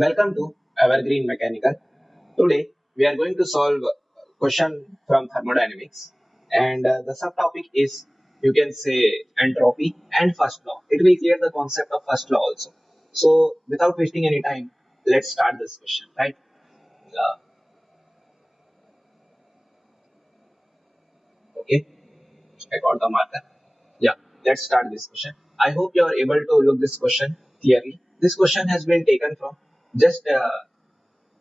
Welcome to Evergreen Mechanical. Today we are going to solve a question from thermodynamics, and the subtopic is, you can say, entropy and first law. It will clear the concept of first law also. So without wasting any time, let's start this question, right? Uh, okay, I got the marker. Yeah, let's start this question. I hope you are able to look this question clearly. This question has been taken from just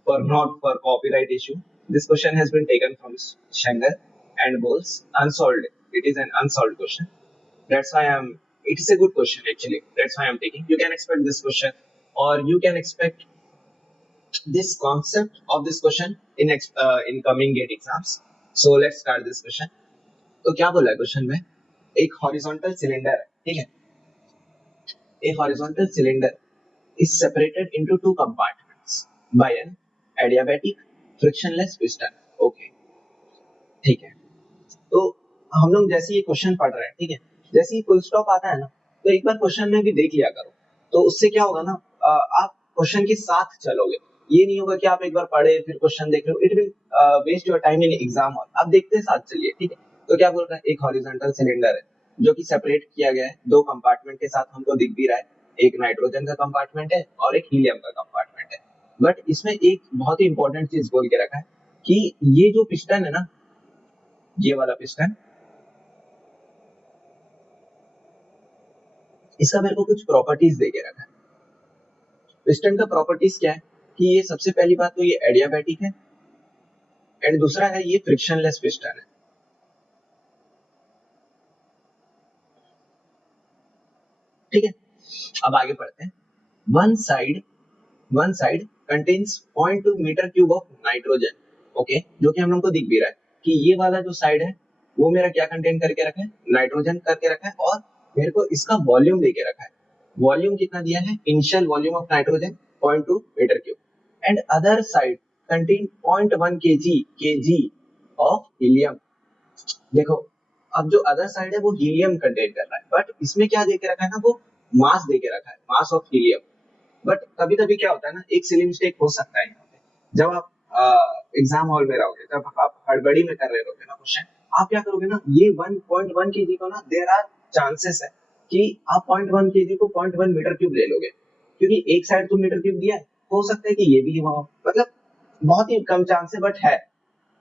for not for copyright issue. This question has been taken from Schenger and Bowles. Unsolved. It is an unsolved question. That's why I'm. It is a good question actually. That's why I'm taking. You can expect this question, or you can expect this concept of this question in coming gate exams. So let's start this question. तो क्या बोला है question में? एक horizontal cylinder है, ठीक है? A horizontal cylinder is separated into two compartments by an adiabatic frictionless piston. Okay, ठीक है. तो हम लोग जैसे ये क्वेश्चन पढ़ रहे हैं, ठीक है, जैसे ही फुल स्टॉप आता है ना, तो एक बार क्वेश्चन में भी देख लिया करो. तो उससे क्या होगा ना, आप क्वेश्चन के साथ चलोगे. ये नहीं होगा कि आप एक बार पढ़े फिर क्वेश्चन देख रहे हो. It will waste your time in exam hall. आप देखते साथ चलिए, ठीक है. तो क्या बोल रहा है? एक हॉरिजॉन्टल सिलेंडर है जो कि सेपरेट किया गया है दो कंपार्टमेंट के साथ. हमको दिख भी रहा है, एक नाइट्रोजन का कंपार्टमेंट है और एक हीलियम का कंपार्टमेंट है. बट इसमें एक बहुत ही इंपॉर्टेंट चीज बोल के रखा है कि ये जो पिस्टन है ना, ये वाला पिस्टन, इसका मेरे को कुछ प्रॉपर्टीज दे के रखा है. पिस्टन का प्रॉपर्टीज क्या है कि ये सबसे पहली बात तो ये एडियाबैटिक है, एंड दूसरा है ये फ्रिक्शनलेस पिस्टन है, ठीक है. अब आगे पढ़ते हैं. One side contains 0.2 metre cube of nitrogen. Okay, जो कि हम लोग को दिख भी रहा है कि ये वाला जो साइड है वो मेरा क्या कंटेन करके रखा है? नाइट्रोजन करके रखा है. और मेरे को इसका वॉल्यूम दे के रखा है. वॉल्यूम कितना दिया है? Initial volume of nitrogen 0.2 metre cube. And other side contain 0.1 KG of helium. देखो, अब जो अदर साइड है वो हीलियम कंटेन कर रहा है, बट इसमें क्या दे के रखा है ना, वो मास दे के रखा है, मास ऑफ हीलियम. बट कभी कभी क्या होता है ना, एक सिली मिस्टेक हो सकता है यहाँ पे. जब आप एग्जाम हॉल में रहोगे, जब आप हड़बड़ी में कर रहे होगे ना क्वेश्चन, आप क्या करोगे ना, ये 1.1 केजी को ना, देयर आर चांसेस है कि आप 0.1 केजी को 0.1 मीटर क्यूब ले लोगे, क्योंकि एक साइड तो मीटर क्यूब दिया है. हो सकता है कि ये भी हो, मतलब बहुत ही कम चांस है, बट है,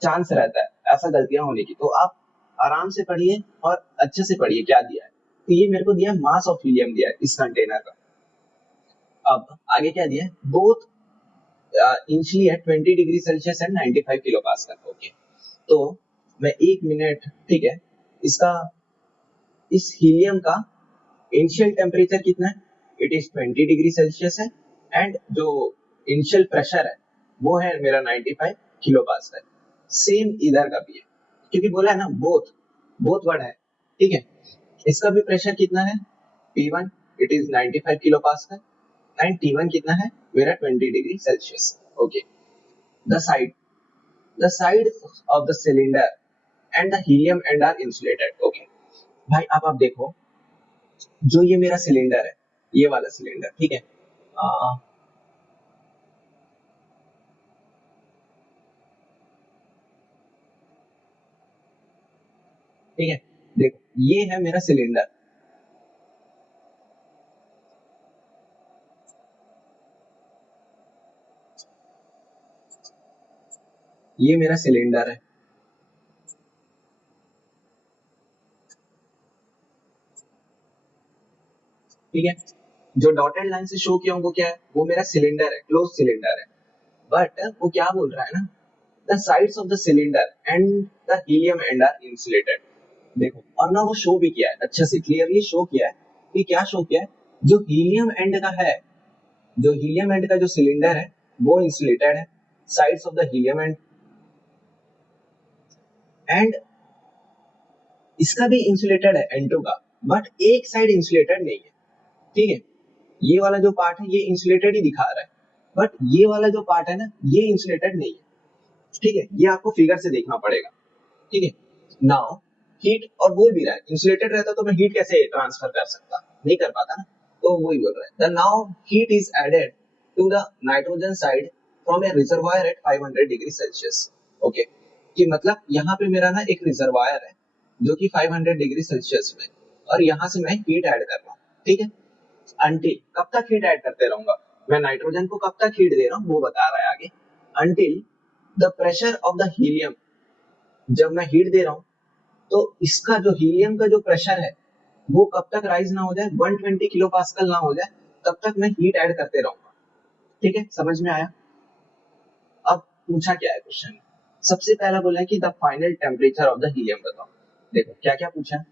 चांस रहता है ऐसा गलतियां होने की. तो आप आराम से पढ़िए और अच्छे से पढ़िए क्या दिया है. तो ये मेरे को दिया है, मास ऑफ हीलियम दिया है इस कंटेनर का. अब आगे क्या दिया है? बोथ इनिशियली है 20 degree Celsius and 95 kilo pascal. Okay, तो मैं एक मिनट, ठीक है, इसका, इस हीलियम का इनिशियल टेम्परेचर कितना है? इट इज 20 डिग्री सेल्सियस है. एंड जो इनिशियल प्रेशर है वो है मेरा 95 किलो पास्कल. सेम इधर का भी है, क्योंकि बोला है ना, बोथ बोथ वर्ड है, ठीक है. इसका भी प्रेशर कितना है? P1 it is 95 kilo pascal and T1 कितना है मेरा? 20 degree Celsius. Okay, the side the side of the cylinder and the helium and are insulated. Okay भाई, अब आप देखो, जो ये मेरा सिलेंडर है, ये वाला सिलेंडर, ठीक है, ठीक है, देखो ये है मेरा सिलेंडर, ये मेरा सिलेंडर है, ठीक है. जो डॉटेड लाइन से शो किया हूँ वो क्या है? वो मेरा सिलेंडर है, क्लोज सिलेंडर है. बट वो क्या बोल रहा है ना, the sides of the cylinder and the helium and are insulated. देखो, और ना वो शो भी किया है, अच्छे से क्लियरली शो किया है कि क्या शो किया है, जो हीलियम एंड का है, जो हीलियम एंड का जो सिलेंडर है वो इंसुलेटेड है, sides of the helium and इसका भी इंसुलेटेड है, N2 का. बट एक साइड इंसुलेटेड नहीं है, ठीक है. ये वाला जो पार्ट है ये इंसुलेटेड ही दिखा रहा है, बट ये वाला जो पार्ट है ना, ये इंसुलेटेड नहीं है, ठीक है. ये आपको फिगर से देखना पड़ेगा, ठीक है. नाउ हीट, और बोल भी रहा है इंसुलेटेड रहता तो मैं हीट कैसे ट्रांसफर कर सकता, नहीं कर पाता ना. तो वही बोल रहा है, the now heat is added to the nitrogen side from a reservoir at 500 degree Celsius. Okay, कि मतलब यहाँ पे मेरा ना एक रिजर्वायर है जो कि 500 डिग्री सेल्सियस में, और यहाँ से मैं हीट ऐड कर रहा हूँ, ठीक है। अंटिल, कब तक हीट ऐड करते रहूंगा मैं, नाइट्रोजन को कब तक हीट दे रहा हूँ वो बता रहा है आगे। Until the pressure of the helium, जब मैं हीट दे रहा हूँ तो इसका जो हीलियम का जो प्रेशर है वो कब तक राइज ना हो जाए, 120 किलो पास्कल ना हो जाए, तब तक मैं हीट ऐड करते रहूंगा। ठीक है, समझ में आया। अब पूछा क्या है क्वेश्चन में, सबसे पहला बोला है कि the final temperature of the helium बताओ। देखो क्या क्या पूछा है,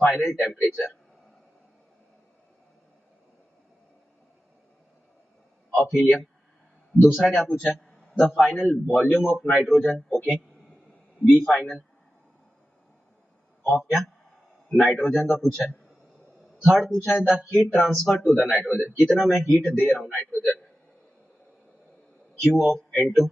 फाइनल टेम्परेचर ऑफ हीलियम। दूसरा क्या पूछा है, the final volume of nitrogen, okay, V final of क्या, नाइट्रोजन का पूछा है। थर्ड पूछा है the heat transfer to the nitrogen, कितना मैं हीट दे रहा हूँ नाइट्रोजन में, Q ऑफ N2,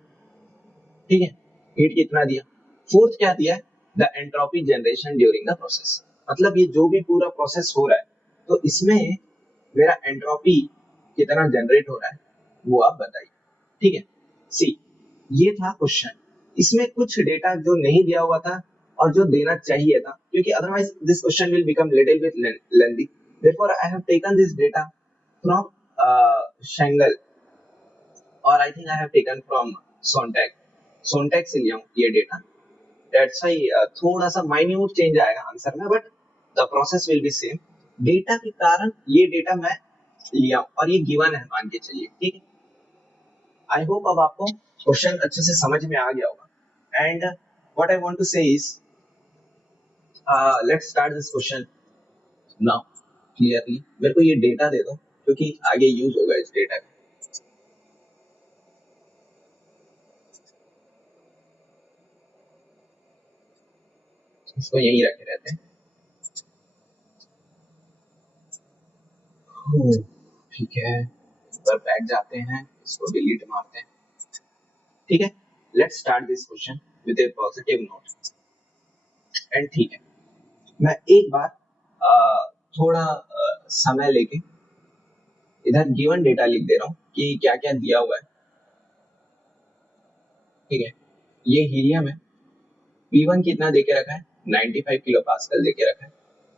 ठीक है, हीट कितना दिया। फोर्थ क्या दिया है, the entropy generation during the process, मतलब ये जो भी पूरा प्रोसेस हो रहा है तो इसमें मेरा एंट्रोपी कितना जनरेट हो रहा है वो आप बताइए, ठीक है। सी, ये था क्वेश्चन, इसमें कुछ डेटा जो नहीं दिया हुआ था और जो देना चाहिए था, क्योंकि otherwise this question will become little bit lengthy, therefore I have taken this data from Shangle, और I think I have taken from सोनटेक, सोनटेक से लिया हूँ ये डेटा। दैट्स व्हाई थोड़ा सा माइन्यूट चेंज आएगा आंसर में, but the process will be same. Data के कारण ये डेटा मैं लिया और ये गिवन है मान के चलिए, ठीक है। आई होप अब आपको क्वेश्चन अच्छे से समझ में आ गया होगा। And what I want to say is, let's start this question now clearly. मेरे को ये डेटा दे दो क्योंकि आगे यूज होगा इस डेटा का। इसको यही रखे रहते हैं, ठीक है। पर बैठ जाते हैं, इसको डिलीट मारते हैं, ठीक है। Let's start this question with A positive note. And ठीक है, मैं एक बार थोड़ा समय लेके इधर गिवन डेटा लिख दे रहा हूँ कि क्या क्या दिया हुआ है, ठीक है। ये हीलियम है, P1 कितना देके रखा है, 95 किलो पास्कल देके रखा है,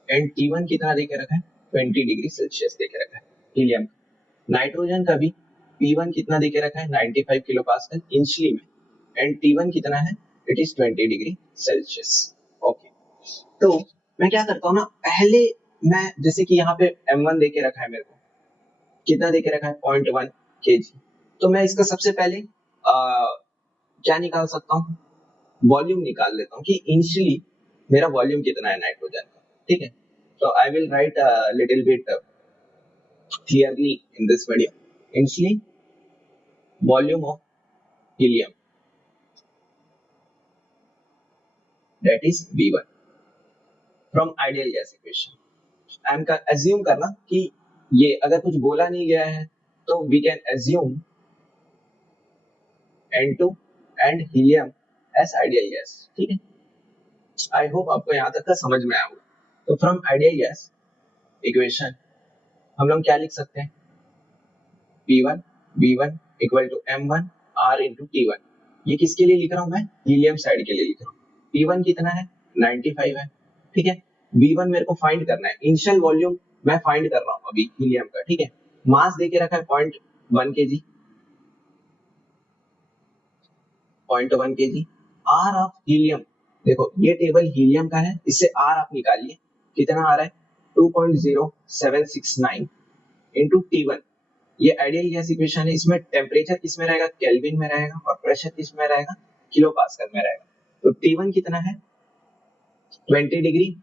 एंड T1 कितना देके रखा है, 20 डिग्री सेल्सियस देके रखा है हीलियम। नाइट्रोजन का भी P1 कितना देके रखा है, 95 किलो पास्कल इंचली में, एंड T1 कितना है, it is 20 degree Celsius. Okay, तो मैं क्या करता हूँ ना, पहले मैं जैसे कि यहाँ पे M1 देके रखा है, मेरे को कितना देके रखा है, 0.1 kg, तो मैं इसका सबसे पहले क्या निकाल सकता हूँ, वॉल्यूम निकाल लेता हूँ कि इनिशियली मेरा वॉल्यूम कितना है नाइट्रोजन का, ठीक है। तो I will write little bit clearly in this video, initially volume of helium that is V1 from ideal gas equation. I am assume करना कि ये अगर कुछ बोला नहीं गया है तो we can assume N2 and helium as ideal gas, ठीक है। आई होप आपको यहाँ तक का समझ में आया होगा। तो फ्रॉम आइडियल गैस इक्वेशन हम लोग क्या लिख सकते हैं, P1 V1 equal to M1 R into T1। ये किसके लिए लिख रहा हूँ मैं, हीलियम साइड के लिए लिख रहा हूँ। P1 कितना है, 95 है, ठीक है। V1 मेरे को फाइंड करना है, इनिशियल वॉल्यूम मैं फाइंड कर रहा हूँ अभी हीलियम का, ठीक है। मास देके रखा है 0.1 kg, 0.1 kg। R of helium, देखो ये टेबल हीलियम का है, इससे R आप निकालिए, कितना आ रहा है, 2.0769 इंटू T1। ये आइडियल गैस इक्वेशन है, इसमें टेम्परेचर किस में रहेगा, केल्विन में रहेगा, और प्रेशर किस में रहेगा, किलो पास्कल में रहेगा। तो T1 कितना है, 20 डिग्री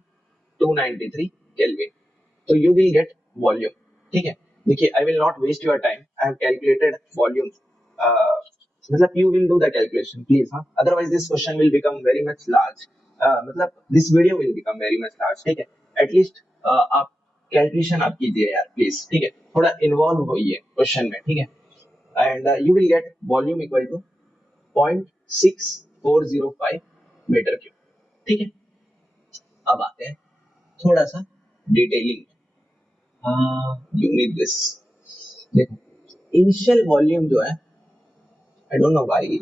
293 केल्विन। तो यू विल गेट वॉल्यूम, ठीक है। देखिए I will not waste your time, I have calculated volume, मतलब you will do the calculation please, हाँ, otherwise this question will become very much large, मतलब this video will become very much large, ठीक है। At least आप calculation आप कीजिए यार please, ठीक है, थोड़ा इन्वॉल्व होइए क्वेश्चन में, ठीक है। And you will get volume equal to 0.6405 metre cube, ठीक है। अब आते हैं थोड़ा सा डिटेलिंग, यू नीड दिस। देखो इनिशियल वॉल्यूम जो है, आई डोंट नो व्हाई,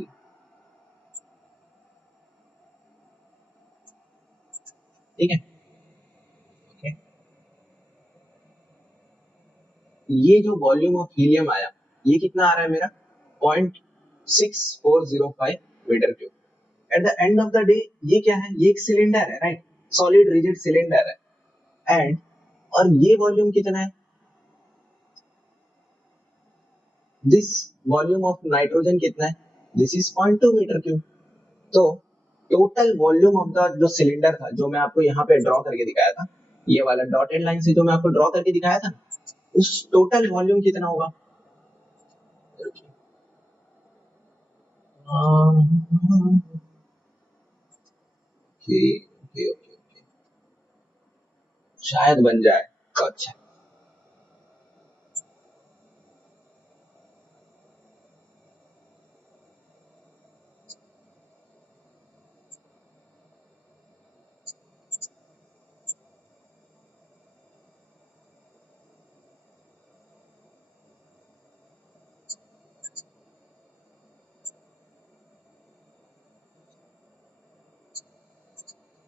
ठीक है, okay? ये जो वॉल्यूम ऑफ हीलियम आया, ये कितना आ रहा है मेरा, 0.6405 metre cube. At the end of the day ये क्या है, ये एक सिलेंडर है, राइट, सॉलिड रिजिड सिलेंडर है, एंड और ये वॉल्यूम कितना है, दिस वॉल्यूम ऑफ नाइट्रोजन कितना है, दिस इज 0.2 मीटर क्यूब। तो टोटल वॉल्यूम ऑफ द जो सिलेंडर था, जो मैं आपको यहाँ पे ड्रॉ करके दिखाया था, ये वाला डॉटेड लाइन से जो मैं आपको ड्रॉ करके दिखाया था, उस टोटल वॉल्यूम कितना होगा, ओके ओके ओके ओके, शायद बन जाए तो अच्छा।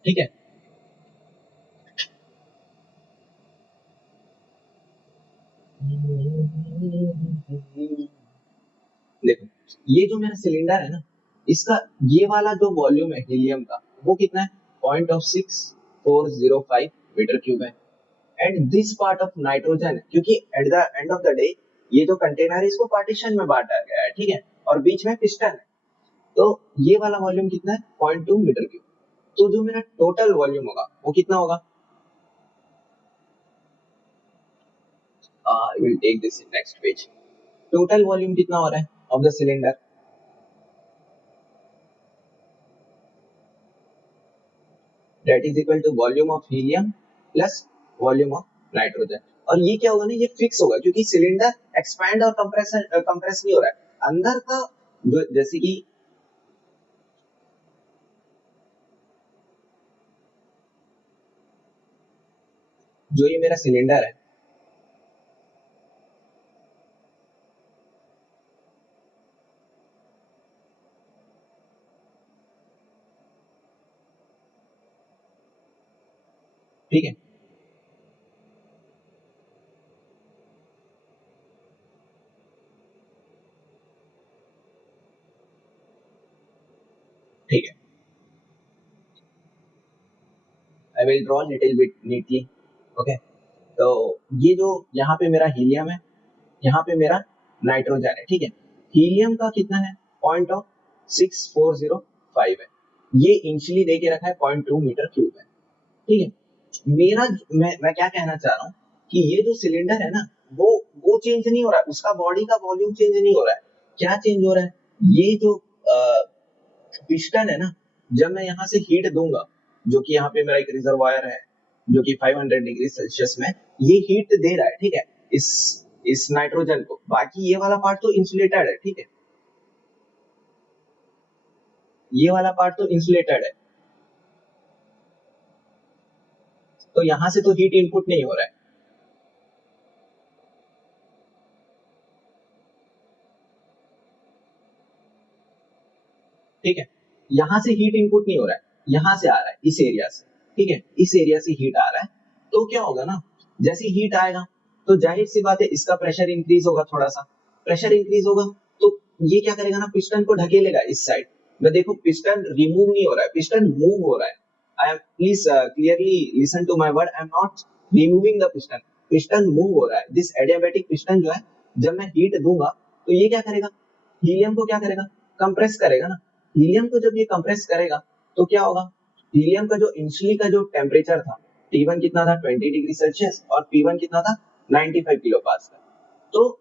ठीक है, देखो ये जो मेरा सिलेंडर है ना, इसका ये वाला जो वॉल्यूम है हीलियम का, वो कितना है, 0.6405 मीटर क्यूब है। And this part of nitrogen, क्योंकि at the end of the day ये जो कंटेनर है इसको पार्टीशन में बांटा गया है, ठीक है, और बीच में पिस्टन है, तो ये वाला वॉल्यूम कितना है, 0.2 मीटर क्यूब। तो जो मेरा टोटल वॉल्यूम होगा वो कितना होगा, I will take this in next page. Total volume कितना हो रहा है of the cylinder, that is equal to volume of helium plus volume of nitrogen. और ये क्या होगा ना, ये फिक्स होगा, क्योंकि सिलेंडर एक्सपैंड और कंप्रेस नहीं हो रहा है अंदर का, जो जैसे कि जो ये मेरा सिलेंडर है, ठीक है, ठीक है, I will draw little bit neatly, okay. तो ये जो यहाँ पे मेरा हीलियम है, यहाँ पे मेरा नाइट्रोजन है, ठीक है, हीलियम का कितना है, 0.6405 है, ये इंचली दे के रखा है 0.2 मीटर क्यूब है, ठीक है। मेरा मैं क्या कहना चाह रहा हूँ कि ये जो सिलेंडर है ना, वो चेंज नहीं हो रहा है, उसका बॉडी का वॉल्यूम चेंज नहीं हो रहा है, क्या चेंज हो रहा है, ये जो पिस्टन है ना, जब मैं यहाँ से हीट दूंगा, जो कि यहाँ पे मेरा एक रिजर्वायर है जो कि 500 डिग्री सेल्सियस में ये हीट दे रहा है, ठीक है, इस नाइट्रोजन को, बाकी ये वाला पार्ट तो इंसुलेटेड है, ठीक है, ये वाला पार्ट तो इंसुलेटेड है, तो यहाँ से तो हीट इनपुट नहीं हो रहा है, ठीक है, यहाँ से हीट इनपुट नहीं हो रहा है, यहाँ से आ रहा है इस एरिया से, ठीक है, इस एरिया से हीट आ रहा है, तो क्या होगा ना, जैसे हीट आएगा तो जाहिर सी बात है इसका प्रेशर इंक्रीज होगा, थोड़ा सा प्रेशर इंक्रीज होगा, तो ये क्या करेगा ना, पिस्टन को ढकेलेगा इस साइड में, देखो पिस्टन रिमूव नहीं हो रहा है, पिस्टन मूव हो रहा है, I am please clearly listen to my word, I am not removing the piston, piston move हो रहा है, दिस एडियाबैटिक पिस्टन जो है, जब मैं हीट दूंगा तो ये क्या करेगा, हीलियम को क्या करेगा, कंप्रेस करेगा ना, हीलियम को जब ये कंप्रेस करेगा तो क्या होगा, हीलियम का जो इनिशियली का जो टेम्परेचर था, T1 कितना था, 20 डिग्री सेल्सियस, और P1 कितना था, 95 किलो पास्कल। तो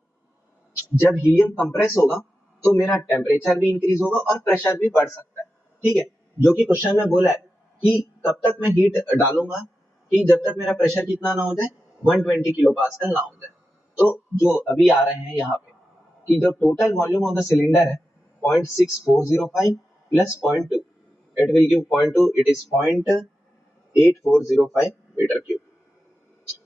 जब हीलियम कंप्रेस होगा तो मेरा टेम्परेचर भी इंक्रीज होगा और प्रेशर भी बढ़ सकता है, ठीक है, जो कि क्वेश्चन में बोला है कि कब तक मैं हीट डालूंगा, कि जब तक मेरा प्रेशर कितना ना हो जाए, 120 किलो पास्कल ना हो जाए। तो जो अभी आ रहे हैं यहाँ पे कि जो total volume of the cylinder है 0.6405 plus 0.2, it will give 0.2, it is 0.8405 metre cube,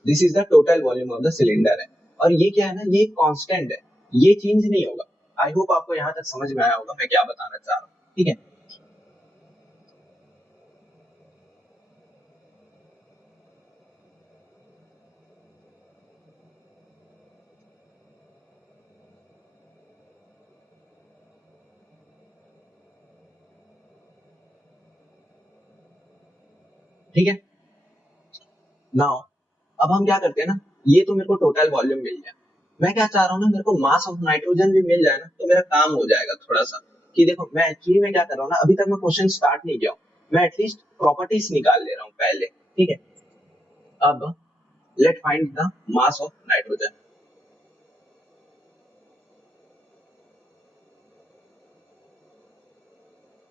this is the total volume of the cylinder है। और ये क्या है ना, ये कांस्टेंट है, ये चेंज नहीं होगा। आई होप आपको यहाँ तक समझ में आया होगा मैं क्या बताना चाह रहा हूँ, ठीक है। ठीक है, नाउ अब हम क्या करते हैं ना, ये तो मेरे को टोटल वॉल्यूम मिल गया। मैं क्या चाह रहा हूँ ना, मेरे को मास ऑफ नाइट्रोजन भी मिल जाए ना तो मेरा काम हो जाएगा थोड़ा सा। कि देखो मैं एक्चुअली में क्या कर रहा हूँ ना, अभी तक मैं क्वेश्चन स्टार्ट नहीं किया हूँ, मैं एटलीस्ट प्रॉपर्टीज निकाल ले रहा हूँ पहले, ठीक है। अब let find the mass of nitrogen.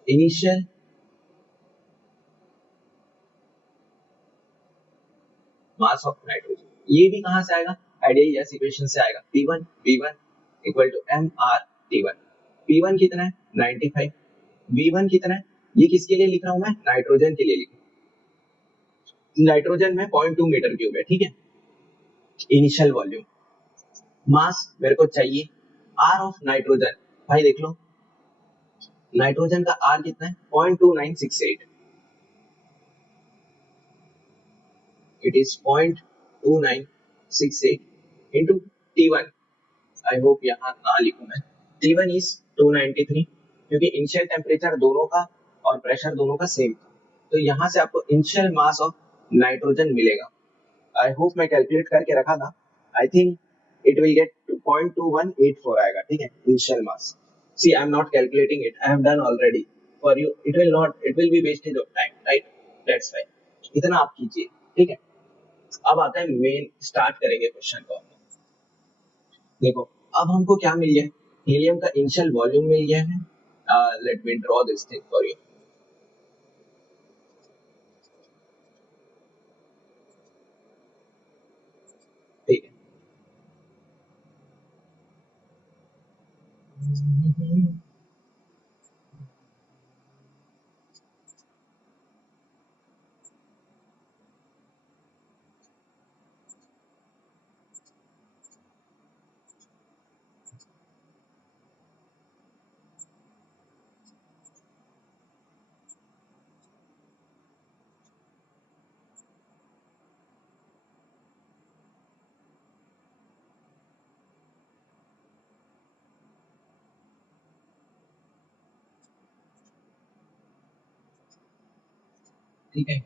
Initial mass of nitrogen, ये भी कहां से आएगा, आइडियल गैस इक्वेशन से आएगा। P1 equal to mR T1। P1 कितना है 95, V1 कितना है, ये किसके लिए लिख रहा हूं मैं, नाइट्रोजन के लिए लिख रहा हूं। नाइट्रोजन में 0.2 मीटर क्यूब है, ठीक है। इनिशियल वॉल्यूम, मास मेरे को चाहिए, आर ऑफ नाइट्रोजन, भाई देख लो नाइट्रोजन का आर कितना है 0.2968, it is 0.2968 into T1। I hope यहाँ ना लिखूं मैं, T1 इज 293, क्योंकि इनिशियल टेम्परेचर दोनों का और प्रेशर दोनों का सेम था, तो यहाँ से आपको इनिशियल मास ऑफ नाइट्रोजन मिलेगा। आई होप मैं कैलकुलेट करके रखा था, I think it will get 0.2184 आएगा, ठीक है, initial mass. See I am not calculating it, I have done already for you, it will be wastage of time, right, that's why इतना आप कीजिए, ठीक है। अब आता है मेन, स्टार्ट करेंगे क्वेश्चन को। देखो अब हमको क्या मिल गया, हीलियम का इनिशियल वॉल्यूम मिल गया है। Let me draw this thing for you, ठीक है। ठीक है,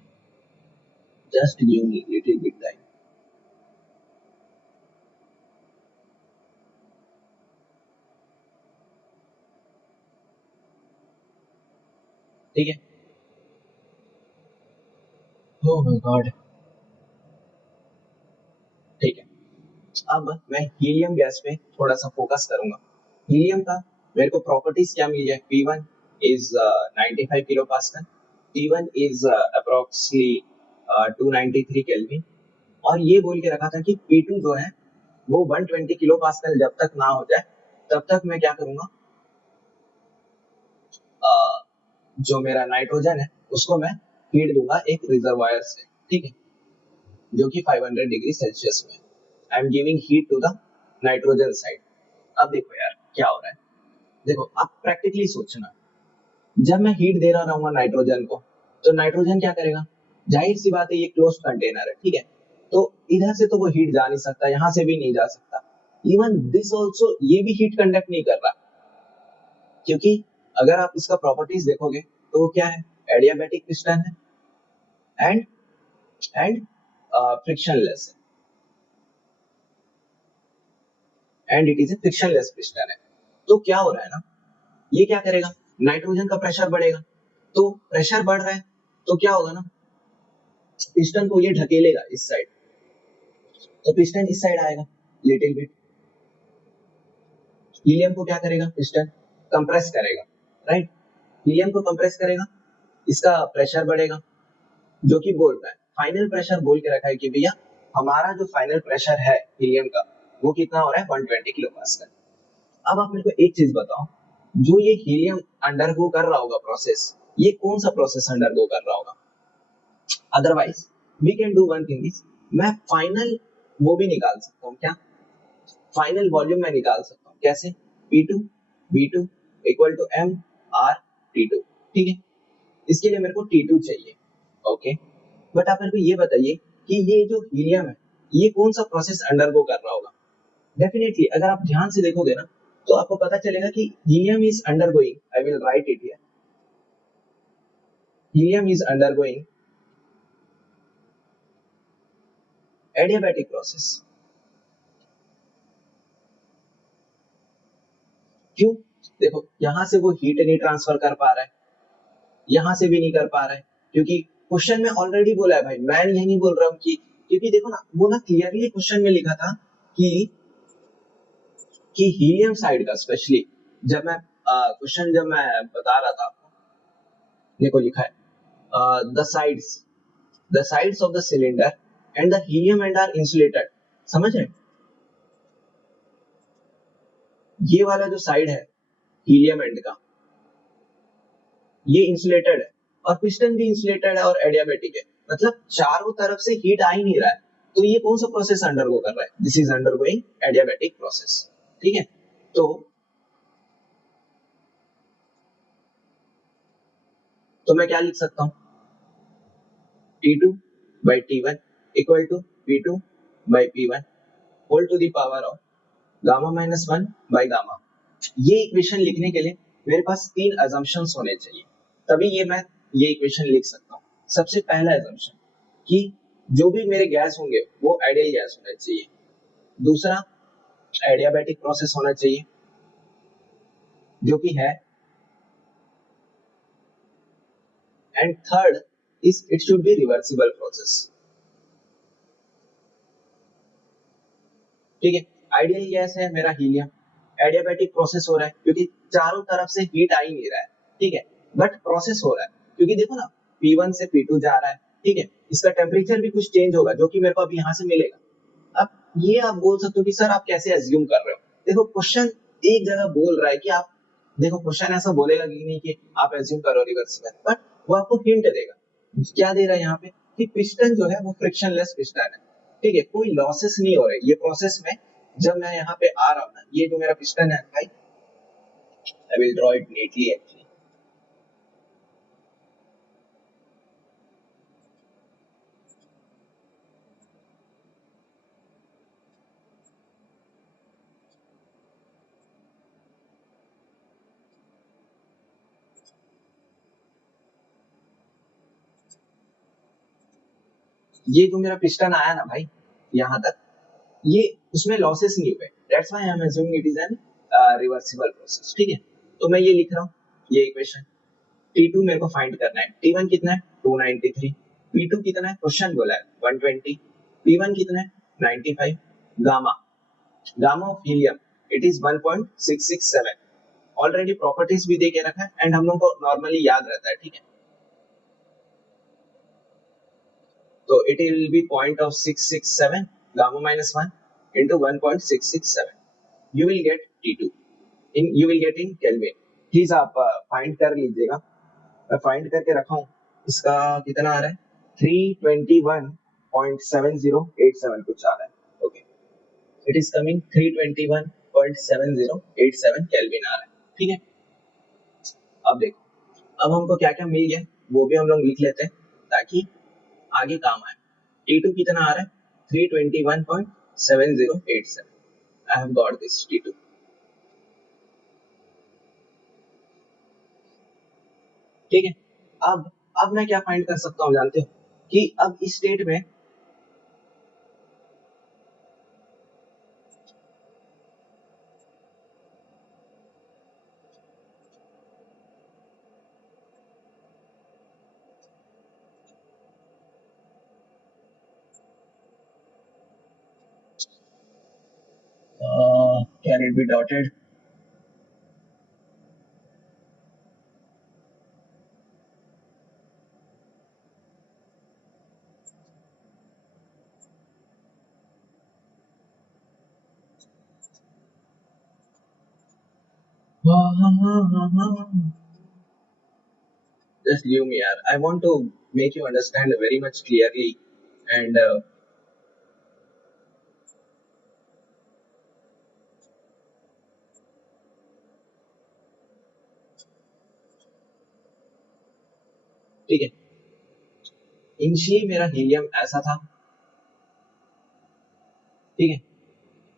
just give me little bit time. ठीक है, ओह माय गॉड, ठीक है। अब मैं हीलियम गैस पे थोड़ा सा फोकस करूंगा। हीलियम का मेरे को प्रॉपर्टीज क्या मिल गया, P1 is 95 kilo pascal, T1 is approximately 293 kelvin, और ये बोल के रखा था कि P2 जो है वो 120 किलो पास्कल जब तक ना हो जाए तब तक मैं क्या करूंगा, जो मेरा नाइट्रोजन है उसको मैं फीड दूंगा एक रिजर्वायर से, ठीक है, जो कि 500 डिग्री सेल्सियस में। I am giving heat to the nitrogen side. अब देखो यार क्या हो रहा है, देखो आप प्रैक्टिकली सोचना, जब मैं हीट दे रहा रहूंगा नाइट्रोजन को, तो नाइट्रोजन क्या करेगा, जाहिर सी बात है ये क्लोज कंटेनर है, ठीक है, तो इधर से तो वो हीट जा नहीं सकता, यहां से भी नहीं जा सकता। इवन दिस ऑल्सो, ये भी हीट कंडक्ट नहीं कर रहा, क्योंकि अगर आप इसका प्रॉपर्टीज देखोगे तो वो क्या है, एडियाबैटिक पिस्टन है एंड फ्रिक्शनलेस है, and it is A frictionless piston है। तो क्या हो रहा है ना, ये क्या करेगा, नाइट्रोजन का प्रेशर बढ़ेगा, तो प्रेशर बढ़ रहा है तो क्या होगा ना, पिस्टन को ये ढकेलेगा इस साइड, तो पिस्टन इस साइड आएगा लिटिल बिट। हीलियम को क्या करेगा, पिस्टन कंप्रेस करेगा, राइट, हीलियम को कंप्रेस करेगा, इसका प्रेशर बढ़ेगा, जो कि बोल रहा है फाइनल प्रेशर बोल के रखा है कि भैया हमारा जो फाइनल प्रेशर है हीलियम का वो कितना हो रहा है 120 किलो पास्कल। अब आप मेरे को एक चीज बताओ, जो ये हीलियम अंडरगो कर रहा होगा प्रोसेस, ये कौन सा प्रोसेस अंडरगो कर रहा होगा, otherwise we can do one thing is, मैं फाइनल वो भी निकाल सकता हूँ, क्या फाइनल वॉल्यूम में निकाल सकता हूँ, कैसे, P2 V2 equal to M R T2, ठीक है। इसके लिए मेरे को T2 चाहिए, ओके। बट आप मेरे को ये बताइए कि ये जो हीलियम है ये कौन सा प्रोसेस अंडरगो कर रहा होगा। डेफिनेटली अगर आप ध्यान से देखोगे ना तो आपको पता चलेगा कि helium is undergoing, I will write it here, helium is undergoing adiabatic process. क्यों? देखो यहां से वो हीट नहीं ट्रांसफर कर पा रहा है, यहां से भी नहीं कर पा रहा है, क्योंकि क्वेश्चन में ऑलरेडी बोला है भाई, मैं ये नहीं बोल रहा हूँ कि, क्योंकि देखो ना वो ना क्लियरली क्वेश्चन में लिखा था कि हीलियम साइड का, स्पेशली जब मैं क्वेश्चन जब मैं बता रहा था आपको, देखो लिखा है the sides of the cylinder and the helium and are insulated, समझ रहे? ये वाला जो साइड है हीलियम एंड का ये इंसुलेटेड है और पिस्टन भी इंसुलेटेड है और एडियाबैटिक है, मतलब चारों तरफ से हीट आ ही नहीं रहा है, तो ये कौन सा प्रोसेस अंडरगो कर रहा है, this is undergoing adiabatic process, ठीक है। तो मैं क्या लिख सकता हूँ, T2 by T1 equal to P2 by P1 whole to the power of gamma minus 1 by gamma. ये इक्वेशन लिखने के लिए मेरे पास 3 assumptions होने चाहिए, तभी मैं ये इक्वेशन लिख सकता हूँ। सबसे पहला assumption कि जो भी मेरे गैस होंगे वो आइडियल गैस होना चाहिए, दूसरा एडियाबैटिक प्रोसेस होना चाहिए जो कि है, and third is it should be reversible process, ठीक है। आइडियल गैस है मेरा हीलियम, एडियाबैटिक प्रोसेस हो रहा है क्योंकि चारों तरफ से हीट आ ही नहीं रहा है, ठीक है, बट प्रोसेस हो रहा है क्योंकि देखो ना P1 से P2 जा रहा है, ठीक है, इसका टेम्परेचर भी कुछ चेंज होगा जो कि मेरे को अब यहाँ से मिलेगा। अब ये आप बोल सकते हो कि सर आप कैसे एज्यूम कर रहे हो, देखो क्वेश्चन एक जगह बोल रहा है कि आप, देखो क्वेश्चन ऐसा बोलेगा कि नहीं कि आप एज्यूम करो रिवर्सिबल, बट वो आपको हिंट देगा, क्या दे रहा है यहाँ पे कि पिस्टन जो है वो फ्रिक्शनलेस पिस्टन है, ठीक है, कोई लॉसेस नहीं हो रहे ये प्रोसेस में। जब मैं यहाँ पे आ रहा हूँ ना, ये जो मेरा पिस्टन है भाई, I will draw it neatly actually, ये जो मेरा पिस्टन आया ना भाई यहाँ तक, ये उसमें लॉसेस नहीं हुए, that's why I am assuming it is an reversible process, ठीक है। तो मैं ये लिख रहा हूँ ये इक्वेशन, T2 मेरे को फाइंड करना है, T1 कितना है 293, P2 कितना है क्वेश्चन बोला है 120, P1 कितना है 95, gamma gamma of helium it is 1.667, already properties भी दे के रखा है एंड हम लोग को नॉर्मली याद रहता है, ठीक है। तो it will be 0.667 gamma minus 1 into 1.667, you will get T2 in, you will get in Kelvin, please आप फाइंड कर लीजिएगा, मैं फाइंड करके रखा हूँ, इसका कितना आ रहा है 321.7087 कुछ आ रहा है, okay, it is coming 321.7087 kelvin आ रहा है, ठीक है। अब देखो अब हमको क्या क्या मिल गया वो भी हम लोग लिख लेते हैं ताकि आगे काम आए। T2 कितना आ रहा है 321.7087, I have got this T2, ठीक है। अब मैं क्या फाइंड कर सकता हूँ जानते हो कि अब इस स्टेट में can it be dotted, just leave me yaar, I want to make you understand very much clearly and ठीक है। इनिशियली मेरा हीलियम ऐसा था, ठीक है।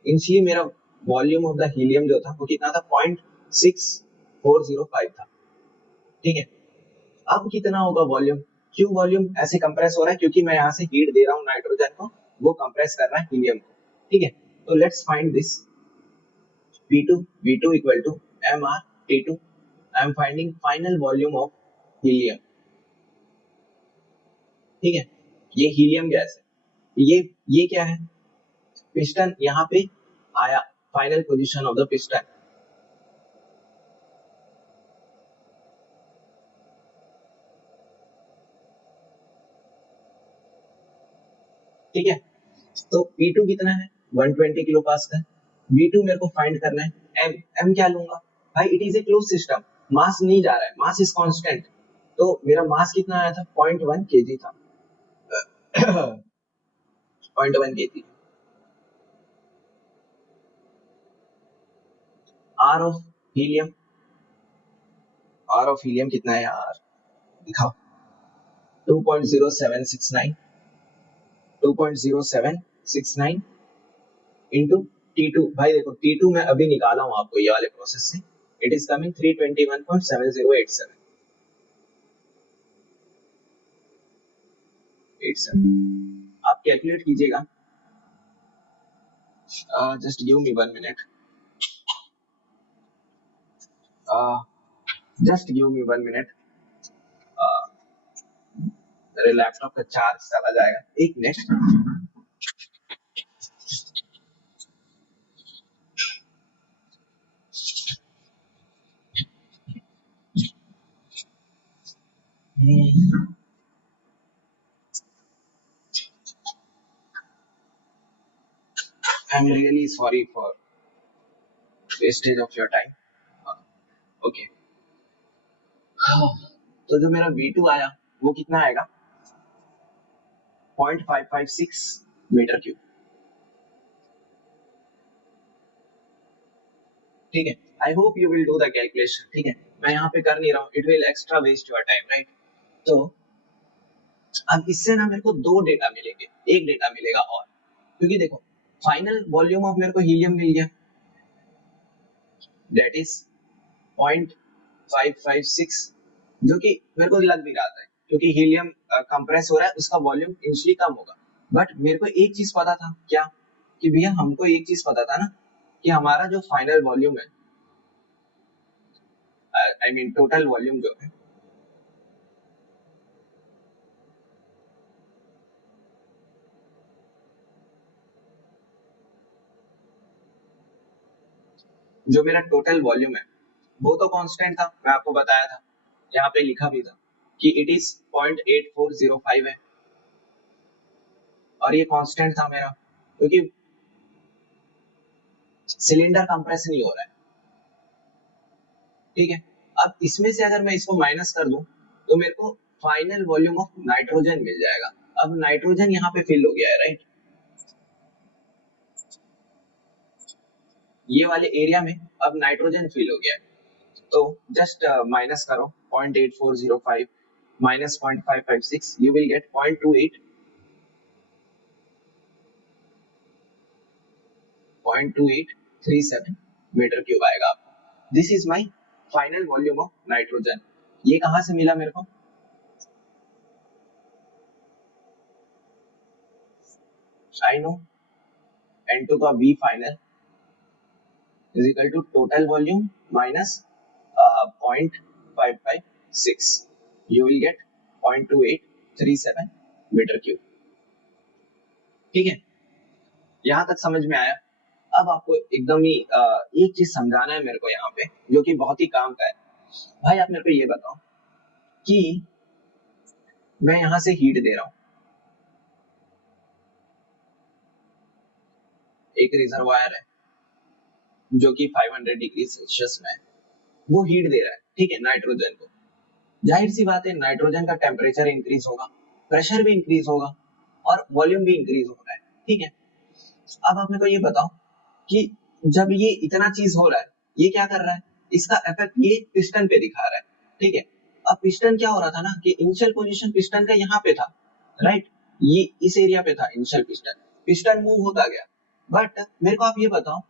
इनिशियली मेरा वॉल्यूम ऑफ द हीलियम जो था वो कितना था, 0.6405 था, ठीक है। अब कितना होगा वॉल्यूम, क्यों वॉल्यूम ऐसे कंप्रेस हो रहा है, क्योंकि मैं यहाँ से हीट दे रहा हूँ नाइट्रोजन को, वो कंप्रेस कर रहा है हीलियम को, ठीक है। तो let's find this V2 equal to mr T2. I am finding final volume of helium, ठीक है। ये हीलियम गैस है, ये क्या है, पिस्टन यहाँ पे आया, final position of the piston, ठीक है। तो P2 कितना है, 120 किलो पास्कल। V2 मेरे को फाइंड करना है, m क्या लूंगा भाई, it is a close system, mass नहीं जा रहा है, मास इज कांस्टेंट। तो मेरा मास कितना आया था, 0.1 kg था 0.1 kg। आर ऑफ हीलियम, कितना है यार, दिखाओ, 2.0769 इंटू T2। भाई देखो T2 मैं अभी निकाला हूं आपको ये वाले प्रोसेस से, इट इज कमिंग 321.7087। आप कैलकुलेट कीजिएगा, just give me 1 minute, just give me 1 minute, मेरे लैपटॉप का चार्ज चला जाएगा, एक minute. I'm really sorry for wastage of your time. Okay. तो जो मेरा V2 आया वो कितना आएगा, 0.556 मीटर क्यूब, ठीक है। I hope you will do the calculation, ठीक है। मैं यहाँ पे कर नहीं रहा हूँ, it will extra waste your time, right. तो अब इससे ना मेरे को दो डेटा मिलेंगे, एक डेटा मिलेगा और, क्योंकि देखो फाइनल वॉल्यूम ऑफ मेरे को हीलियम मिल गया, दैट इज 0.556, जो कि मेरे को लग भी रहा था, क्योंकि हीलियम कंप्रेस हो रहा है, उसका वॉल्यूम इनिशियली कम होगा। बट मेरे को एक चीज पता था, क्या, कि भैया हमको एक चीज पता था ना, कि हमारा जो फाइनल वॉल्यूम है, आई मीन टोटल वॉल्यूम जो है, जो मेरा टोटल वॉल्यूम है वो तो कांस्टेंट था, मैं आपको बताया था, यहाँ पे लिखा भी था कि इट इज 0.8405 है, और ये कांस्टेंट था मेरा, क्योंकि सिलेंडर कंप्रेस नहीं हो रहा है, ठीक है। अब इसमें से अगर मैं इसको माइनस कर दूं तो मेरे को फाइनल वॉल्यूम ऑफ नाइट्रोजन मिल जाएगा। अब नाइट्रोजन यहाँ पे फिल हो गया है, राइट, ये वाले एरिया में अब नाइट्रोजन फिल हो गया है। तो जस्ट माइनस करो 0.8405 minus 0.556, you will get 0.2837 metre cube आएगा आपको। This is my final volume of nitrogen. ये कहां से मिला मेरे को, आई नो N2 का V final is equal to total volume minus 0.556, you will get 0.2837 metre cube, ठीक है। यहाँ तक समझ में आया। अब आपको एकदम ही एक चीज समझाना है मेरे को यहाँ पे, जो कि बहुत ही काम का है। भाई आप मेरे को ये बताओ कि मैं यहाँ से हीट दे रहा हूँ, एक रिजर्वायर है जो कि 500 डिग्री सेल्सियस में है, वो हीट दे रहा है, ठीक है, नाइट्रोजन को। जाहिर सी बात है नाइट्रोजन का टेम्परेचर इंक्रीज होगा, प्रेशर भी इंक्रीज होगा, और वॉल्यूम भी इंक्रीज हो रहा है, ठीक है। अब आप मेरे को ये बताओ कि जब ये इतना चीज हो रहा है, ये क्या कर रहा है, इसका इफेक्ट ये पिस्टन पे दिखा रहा है, ठीक है। अब पिस्टन क्या हो रहा था ना कि इनिशियल पोजीशन पिस्टन का यहाँ पे था, राइट, ये इस एरिया पे था इनिशियल पिस्टन, पिस्टन मूव होता गया, बट मेरे को आप ये बताओ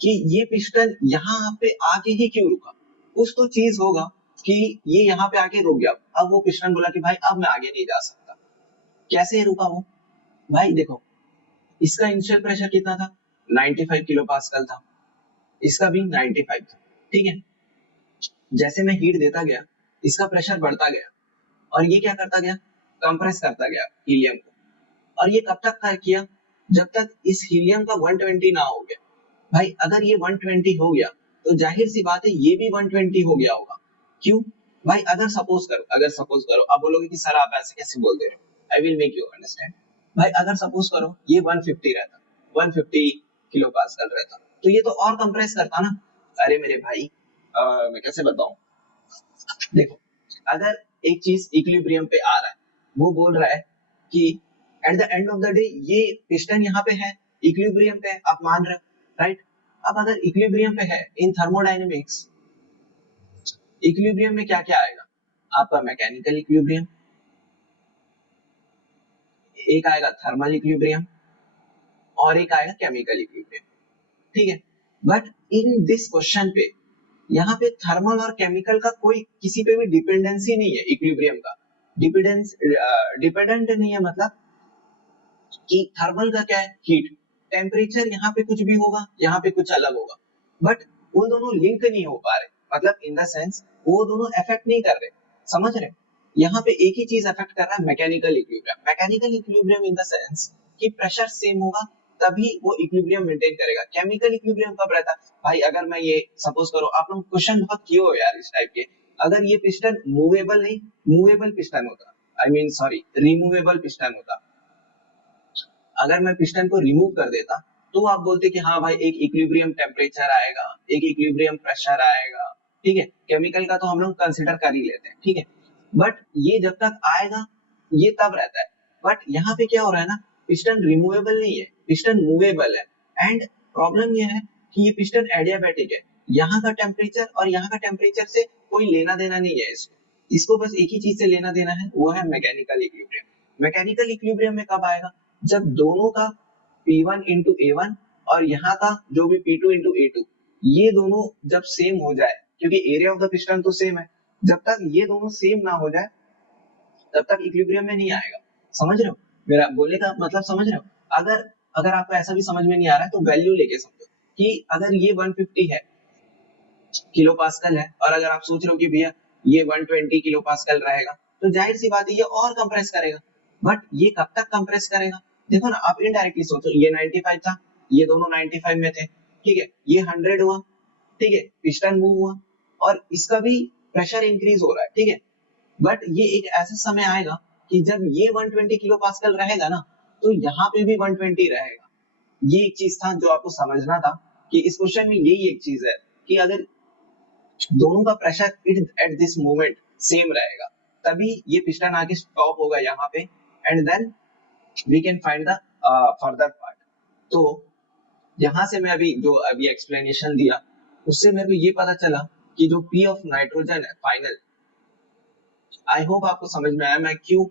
कि ये पिस्टन यहाँ पे आके ही क्यों रुका? कुछ तो चीज होगा कि ये यहाँ पे आके रुक गया। अब वो पिस्टन बोला कि भाई अब मैं आगे नहीं जा सकता। कैसे रुका वो? भाई देखो, इसका इनिशियल प्रेशर कितना था? 95 किलो पास्कल था, इसका भी 95 था, ठीक है। जैसे मैं हीट देता गया, इसका प्रेशर बढ़ता गया और ये क्या करता गया? कंप्रेस करता गया हीलियम को। और ये कब तक किया? जब तक इस हीलियम का 120 ना हो गया। भाई अगर ये 120 हो गया तो जाहिर सी बात है ये भी 120 हो गया होगा। क्यों? भाई अगर सपोज करो, आप बोलोगे कि सर आप ऐसे कैसे बोल दे रहे हो, I will make you understand. भाई अगर सपोज करो ये 150 रहता, 150 किलो पास्कल रहता, तो ये तो और कंप्रेस करता ना। अरे मेरे भाई मैं कैसे बताऊं, देखो, अगर एक चीज इक्विलिब्रियम पे आ रहा है, वो बोल रहा है कि eight the end of the day ये पिस्टन यहाँ पे है, इक्विलिब्रियम पे आप मान रहे हो, राइट। अब अगर इक्विलिब्रियम पे है इन थर्मोडायनेमिक्स, इक्विलिब्रियम में क्या क्या आएगा? आपका मैकेनिकल इक्विलिब्रियम, एक आएगा थर्मल इक्विलिब्रियम और एक आएगा केमिकल इक्विलिब्रियम, ठीक है। बट इन दिस क्वेश्चन पे यहाँ पे थर्मल और केमिकल का कोई किसी पे भी डिपेंडेंसी नहीं है, इक्विलिब्रियम का डिपेंडेंट नहीं है, मतलब कि थर्मल का क्या है? हीट, टेम्परेचर यहाँ पे कुछ भी होगा, यहाँ पे कुछ अलग होगा, बट वो दोनों लिंक नहीं हो पा रहे, मतलब इन द सेंस वो दोनों इफेक्ट नहीं कर रहे, समझ रहे? यहाँ पे एक ही चीज इफेक्ट कर रहा है, mechanical equilibrium in the sense कि प्रेशर सेम होगा तभी वो इक्विलिब्रियम मेंटेन करेगा। केमिकल इक्विलिब्रियम कब रहता? भाई अगर मैं ये सपोज करो, आप लोग क्वेश्चन बहुत किए हो यार इस टाइप के, अगर ये पिस्टन मूवेबल नहीं, मूवेबल पिस्टन होता, I mean sorry removable piston होता, अगर मैं पिस्टन को रिमूव कर देता तो आप बोलते कि हाँ भाई एक इक्विलिब्रियम टेम्परेचर आएगा, एक इक्विलिब्रियम प्रेशर आएगा, ठीक है। केमिकल का तो हम लोग कंसिडर कर ही लेते हैं, ठीक है। बट ये जब तक आएगा ये तब रहता है, बट यहाँ पे क्या हो रहा है ना, पिस्टन रिमूवेबल नहीं है, पिस्टन मूवेबल है। एंड प्रॉब्लम ये है कि ये पिस्टन एडियाबैटिक है, यहाँ का टेम्परेचर और यहाँ का टेम्परेचर से कोई लेना देना नहीं है इसको, इसको बस एक ही चीज से लेना देना है, वो है मैकेनिकल इक्विलिब्रियम। मैकेनिकल इक्विलिब्रियम में कब आएगा? जब दोनों का P1 इंटू A1 और यहाँ का जो भी P2 इंटू A2, ये दोनों जब सेम हो जाए, क्योंकि एरिया ऑफ द पिस्टन तो सेम है, जब तक ये दोनों सेम ना हो जाए तब तक इक्विलिब्रियम में नहीं आएगा। समझ रहे हो मेरा बोलने का मतलब? समझ रहे हो? अगर अगर आपको ऐसा भी समझ में नहीं आ रहा है तो वैल्यू लेके समझो कि अगर ये 150 है किलो पास्कल है और अगर आप सोच रहे हो कि भैया ये 120 किलो पास्कल रहेगा, तो जाहिर सी बात है ये और कंप्रेस करेगा। बट ये कब तक कंप्रेस करेगा? देखो ना, आप इनडायरेक्टली सोचो, ये 95 था, ये दोनों 95 में थे, ठीक है, ये 100 हुआ, ठीक है, पिस्टन मूव हुआ और इसका भी प्रेशर इंक्रीज हो रहा है, ठीक है। बट ये एक ऐसा समय आएगा कि जब ये 120 किलो पास्कल रहेगा ना, तो यहाँ पे भी 120 रहेगा। ये एक चीज था जो आपको समझना था कि इस क्वेश्चन में यही एक चीज है कि अगर दोनों का pressure at this moment same रहेगा तभी ये पिस्टन आके स्टॉप होगा यहाँ पे, and then we can find the further part. तो यहाँ से मैं अभी एक्सप्लेनेशन दिया, उससे मेरे को ये पता चला कि जो पी ऑफ नाइट्रोजन है फाइनल, आई होप आपको समझ में आया मैं क्यों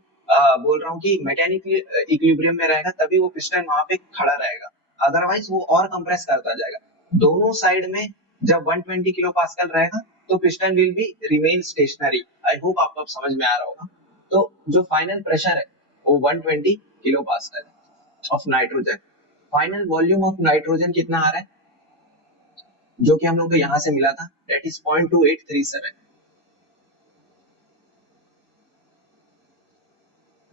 बोल रहा हूँ कि मैकेनिकल इक्विलिब्रियम में रहेगा तभी वो पिस्टन वहां पे खड़ा रहेगा, अदरवाइज वो और कंप्रेस करता जाएगा। दोनों साइड में जब 120 किलो पास्कल रहेगा तो piston will be remain stationery. I hope आपको अब समझ में आ रहा होगा। तो जो फाइनल प्रेशर है वो 120 किलो पास्कल है of nitrogen. Final volume of nitrogen कितना आ रहा है जो कि हम लोग को यहाँ से मिला था, that is 0.2837।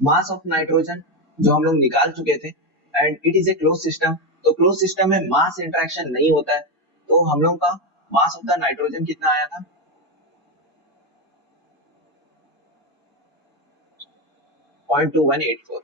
Mass of nitrogen जो हम लोग निकाल चुके थे, and it is a close system, तो क्लोज सिस्टम में मास इंटरेक्शन नहीं होता है, तो हम लोग का मास ऑफ द नाइट्रोजन कितना आया था? 0.2184।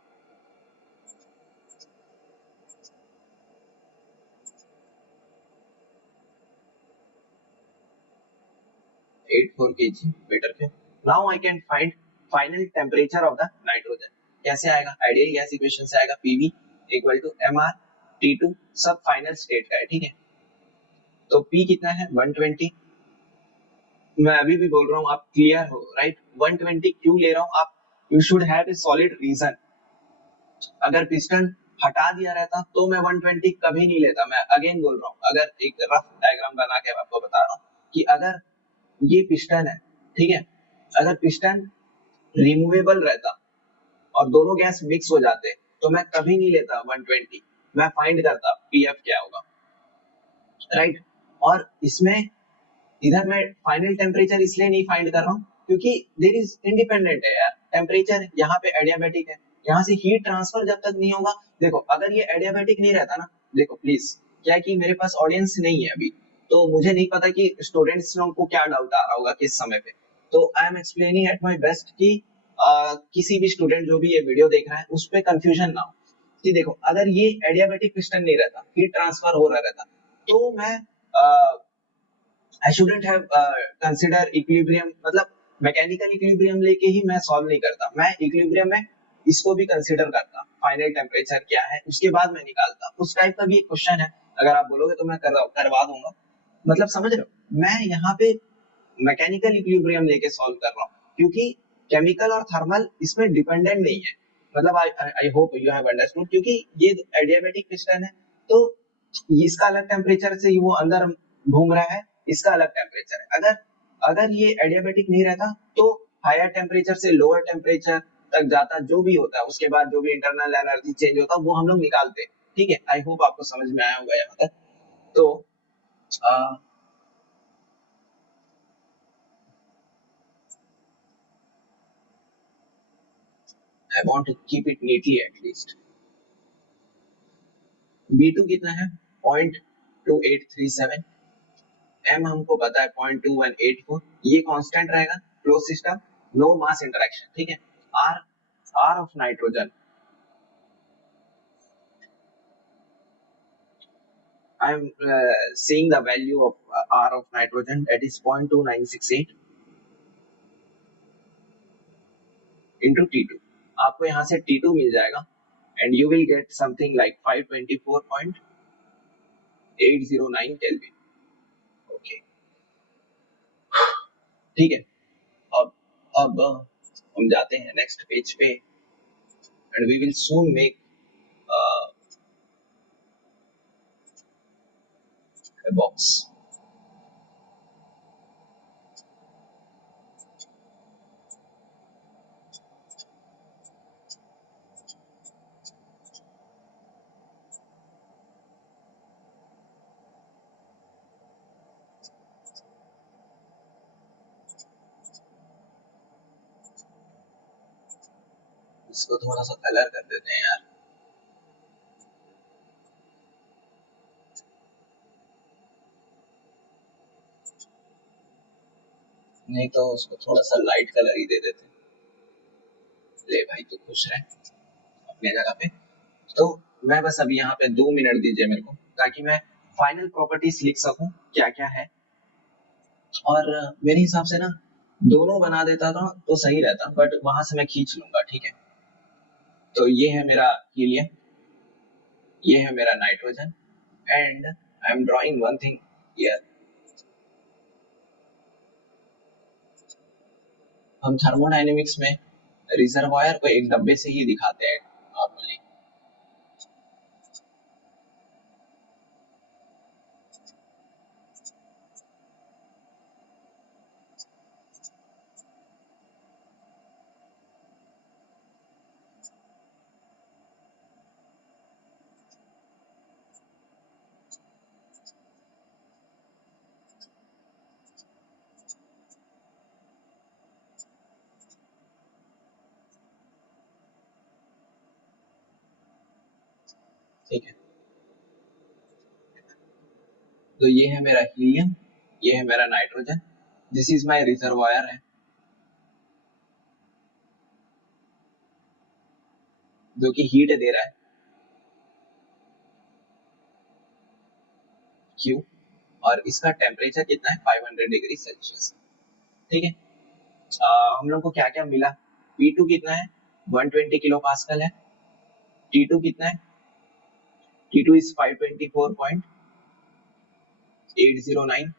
84 kg मीटर के। Now I can find final temperature of the nitrogen. कैसे आएगा? आइडियल गैस इक्वेशन से आएगा, PV equal to mr T2, सब फाइनल स्टेट का है, ठीक है। तो P कितना है? 120, मैं अभी भी बोल रहा हूँ, आप क्लियर हो राइट? 120 क्यों ले रहा हूँ आप? You should have a solid reason. अगर पिस्टन हटा दिया रहता तो मैं 120 कभी नहीं लेता। मैं अगेन बोल रहा हूँ, अगर एक रफ डायग्राम बना के आपको बता रहा हूँ कि अगर ये पिस्टन है, ठीक है, अगर पिस्टन रिमूवेबल रहता और दोनों गैस मिक्स हो जाते तो मैं कभी नहीं लेता 120। मैं फाइंड करता पीएफ क्या होगा, राइट? और इसमें इधर मैं फाइनल टेम्परेचर इसलिए नहीं फाइंड कर रहा हूँ क्योंकि देर इज इंडिपेंडेंट है यार, टेम्परेचर यहाँ पे एडियाबेटिक है, यहाँ से हीट ट्रांसफर जब तक नहीं होगा। देखो अगर ये एडियाबेटिक नहीं रहता ना, देखो प्लीज, क्या है कि मेरे पास ऑडियंस नहीं है अभी, तो मुझे नहीं पता कि स्टूडेंट्स लोगों को क्या डाउट आ रहा होगा किस समय पे। तो I am explaining at my best कि किसी भी स्टूडेंट जो भी ये वीडियो देख रहा है उस पर कंफ्यूजन ना हो कि देखो अगर ये एडियाबेटिक पिस्टन नहीं रहता, हीट ट्रांसफर हो रहा रहता, तो मैं I shouldn't have consider equilibrium, मतलब मैकेनिकल इक्विलिब्रियम लेके ही मैं सॉल्व नहीं करता, मैं इक्विलिब्रियम में इसको भी कंसीडर करता, फाइनल टेम्परेचर क्या है उसके बाद मैं निकालता। उस टाइप का भी एक क्वेश्चन है, अगर आप बोलोगे तो मैं करवा दूंगा। मतलब समझ रहे हो, मैं यहाँ पे मैकेनिकल इक्विलिब्रियम लेके सॉल्व कर रहा हूँ क्योंकि केमिकल और थर्मल इसमें डिपेंडेंट नहीं है। मतलब आई होप यू हैव अंडरस्टूड, क्योंकि ये एडियाबेटिक पिस्टन है तो इसका अलग टेम्परेचर से वो अंदर घूम रहा है, इसका अलग टेम्परेचर है। अगर अगर ये एडियाबेटिक नहीं रहता तो हायर टेम्परेचर से लोअर टेम्परेचर तक जाता, जो भी होता है उसके बाद जो भी इंटरनल एनर्जी चेंज होता वो हम लोग निकालते। ठीक है, आई होप आपको समझ में आया होगा यहाँ तक। तो I want to keep it neatly at least. B2 कितना है? 0.2837। M हमको पता है 0.2184, ये कांस्टेंट रहेगा, close system, no mass interaction, ठीक है। R, R of nitrogen, I am seeing the value of R of nitrogen, that is 0.2968 into T2। आपको यहाँ से T2 मिल जाएगा and you will get something like 524.809 Kelvin। Okay, ठीक है। अब हम जाते हैं नेक्स्ट पेज पे and we will soon make a box। इसको थोड़ा सा कलर कर देते हैं यार। नहीं तो उसको थोड़ा सा लाइट कलर ही दे देते। ले भाई तू खुश रहे अपने जगह पे। तो मैं बस अभी यहाँ पे 2 मिनट दीजिए मेरे को, ताकि मैं फाइनल प्रॉपर्टीज लिख सकूं क्या क्या है। और मेरे हिसाब से ना दोनों बना देता था तो सही रहता, बट वहां से मैं खींच लूंगा, ठीक है। तो ये है मेरा हीलियम, ये है मेरा nitrogen, and I am drawing one thing here. हम थर्मोडायनेमिक्स में रिजर्वायर को एक डब्बे से ही दिखाते हैं नॉर्मली। ठीक है, तो ये है मेरा हीलियम, ये है मेरा nitrogen, this is my reservoir है जो कि हीट दे रहा है Q, और इसका टेम्परेचर कितना है 500 डिग्री सेल्सियस। ठीक है, हम लोग को क्या क्या मिला? P2 कितना है? 120 किलो पास्कल है। T2 कितना है? T2 is 524.809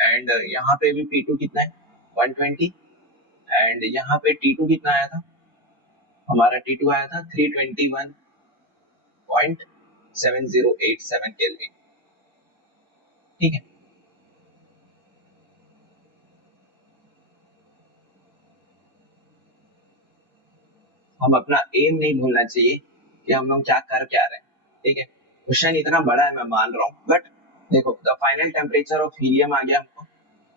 एंड यहाँ पे भी P2 कितना है 120 एंड यहाँ पे T2 कितना आया था, हमारा T2 आया था 321.7087 केल्विन। ठीक है, हम अपना एम नहीं भूलना चाहिए कि हम लोग क्या कर क्या रहे हैं। ठीक है, क्वेश्चन इतना बड़ा है मैं मान रहा हूँ, बट देखो the final temperature of helium आ गया हमको,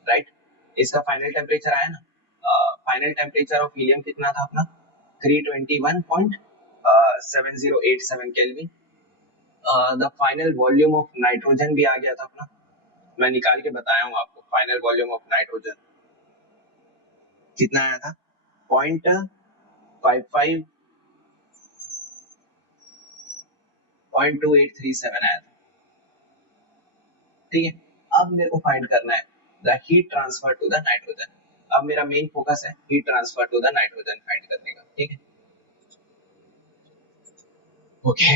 राइट, इसका फाइनल टेम्परेचर आया ना, फाइनल टेम्परेचर ऑफ हीलियम कितना था अपना 321.7087 kelvin. The final volume of nitrogen भी आ गया था अपना, मैं निकाल के बताया हूँ आपको, फाइनल वॉल्यूम ऑफ नाइट्रोजन कितना आया था 0.2837 आया था। ठीक है, अब मेरे को फाइंड करना है the heat transfer to the nitrogen. अब मेरा मेन फोकस है heat transfer to the nitrogen find करने का। ठीक है, ओके,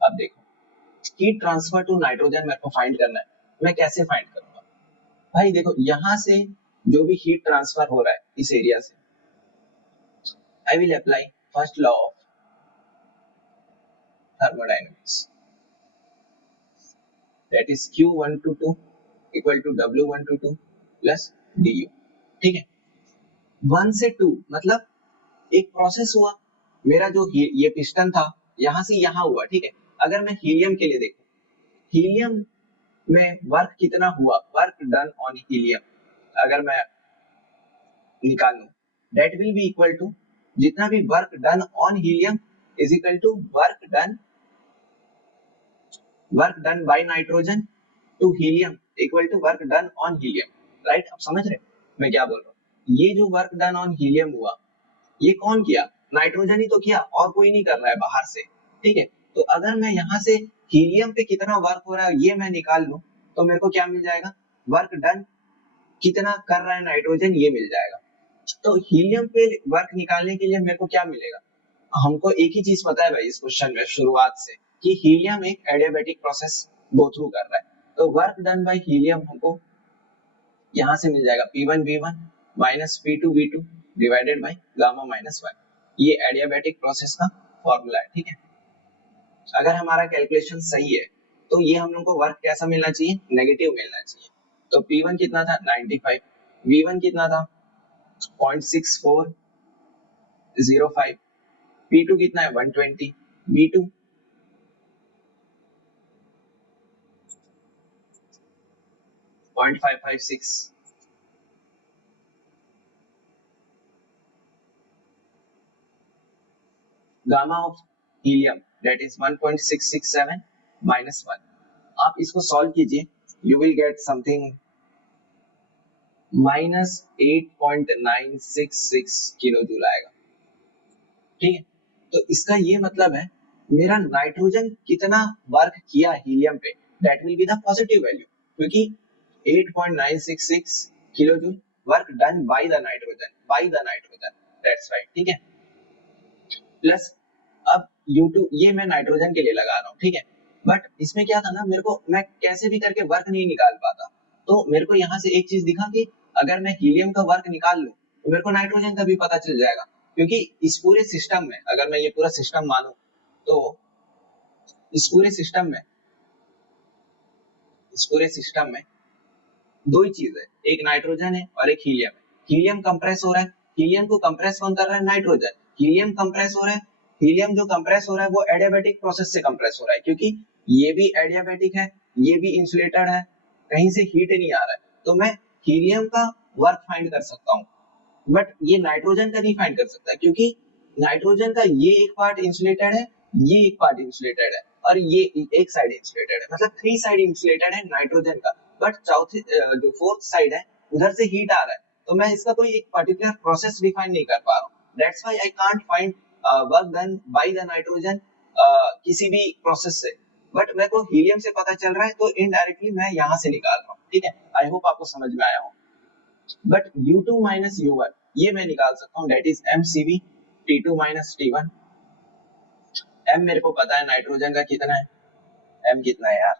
अब देखो हीट ट्रांसफर टू नाइट्रोजन मेरे को फाइंड करना है, मैं कैसे फाइंड करूंगा भाई। देखो यहाँ से जो भी हीट ट्रांसफर हो रहा है इस एरिया से, I will apply first law of thermodynamics, that is Q122 equal to W122 plus du। ठीक है, 1 से 2 मतलब एक प्रोसेस हुआ, मेरा जो ये पिस्टन था यहां से यहां हुआ। ठीक है, अगर मैं हीलियम के लिए देखूं, हीलियम में वर्क कितना हुआ, वर्क डन ऑन हीलियम अगर मैं निकालूं, that will be equal to जितना भी work done on helium is equal to work done by nitrogen to helium equal to work done on helium. Right, आप समझ रहे मैं क्या बोल रहा हूँ। ये जो वर्क डन ऑन हीलियम हुआ ये कौन किया, नाइट्रोजन ही तो किया, और कोई नहीं कर रहा है बाहर से। ठीक है, तो अगर मैं यहाँ से हीलियम पे कितना वर्क हो रहा है ये मैं निकाल लूं, तो मेरे को क्या मिल जाएगा, वर्क डन कितना कर रहा है नाइट्रोजन ये मिल जाएगा। तो हीलियम पे वर्क निकालने के लिए मेरे को क्या मिलेगा, हमको एक ही चीज पता है भाई इस क्वेश्चन में शुरुआत से, कि हीलियम एक एडियाबैटिक प्रोसेस गो थ्रू कर रहा है। तो वर्क डन बाय हीलियम हमको यहाँ से मिल जाएगा P1V1 minus P2V2 divided by gamma minus 1। ये एडियाबैटिक प्रोसेस का फॉर्मूला है। ठीक है, अगर हमारा कैलकुलेशन सही है तो ये हम लोग को वर्क कैसा मिलना चाहिए, नेगेटिव मिलना चाहिए। तो P1 कितना था 95, V1 कितना था 0.6405, P2 कितना है 120, V2 0.556, gamma of helium that is 1.667 minus 1। आप इसको सॉल्व कीजिए, you will get something minus 8.966 kilo joule आएगा। ठीक है, तो इसका ये मतलब है मेरा नाइट्रोजन कितना वर्क किया हीलियम पे, that will be the positive value, क्योंकि 8.966 kilo joule work done by the nitrogen, that's right. ठीक है, प्लस अब U2 ये मैं नाइट्रोजन के लिए लगा रहा हूँ। ठीक है, बट इसमें क्या था ना, मेरे को मैं कैसे भी करके वर्क नहीं निकाल पाता, तो मेरे को यहाँ से एक चीज दिखा कि अगर मैं हीलियम का वर्क निकाल लूं तो मेरे को नाइट्रोजन का भी पता चल जाएगा, क्योंकि इस पूरे सिस्टम में अगर मैं ये पूरा सिस्टम मानूं तो इस पूरे सिस्टम में दो ही चीज है, एक नाइट्रोजन है और एक हीलियम है। हीलियम कंप्रेस हो रहा है, हीलियम को कंप्रेस कौन कर रहा है, नाइट्रोजन। हीलियम कंप्रेस हो रहा है, हीलियम जो कंप्रेस हो रहा है वो एडियाबैटिक प्रोसेस से कंप्रेस हो रहा है, क्योंकि ये भी एडियाबैटिक है, ये भी इंसुलेटेड है, कहीं से हीट नहीं आ रहा है, तो मैं हीलियम का वर्क फाइंड कर सकता हूँ, बट ये नाइट्रोजन का नहीं फाइंड कर सकता, क्योंकि नाइट्रोजन का ये एक पार्ट इंसुलेटेड है, ये एक पार्ट इंसुलेटेड है, और ये एक साइड इंसुलेटेड है, मतलब 3 साइड इंसुलेटेड है नाइट्रोजन का, बट चौथी जो 4th साइड है उधर से हीट आ रहा है, तो मैं इसका कोई एक पर्टिकुलर प्रोसेस डिफाइन नहीं कर पा रहा हूँ। That's why I can't find work done by the nitrogen किसी भी प्रोसेस से, बट मेरे को हीलियम से पता चल रहा है, तो इनडायरेक्टली मैं यहाँ से निकाल रहा हूँ। ठीक है, आई होप आपको समझ में आया हो। बट U2 माइनस U1 ये मैं निकाल सकता हूँ, that is MCV T2 minus T1। M मेरे को पता है नाइट्रोजन का कितना है, M कितना है यार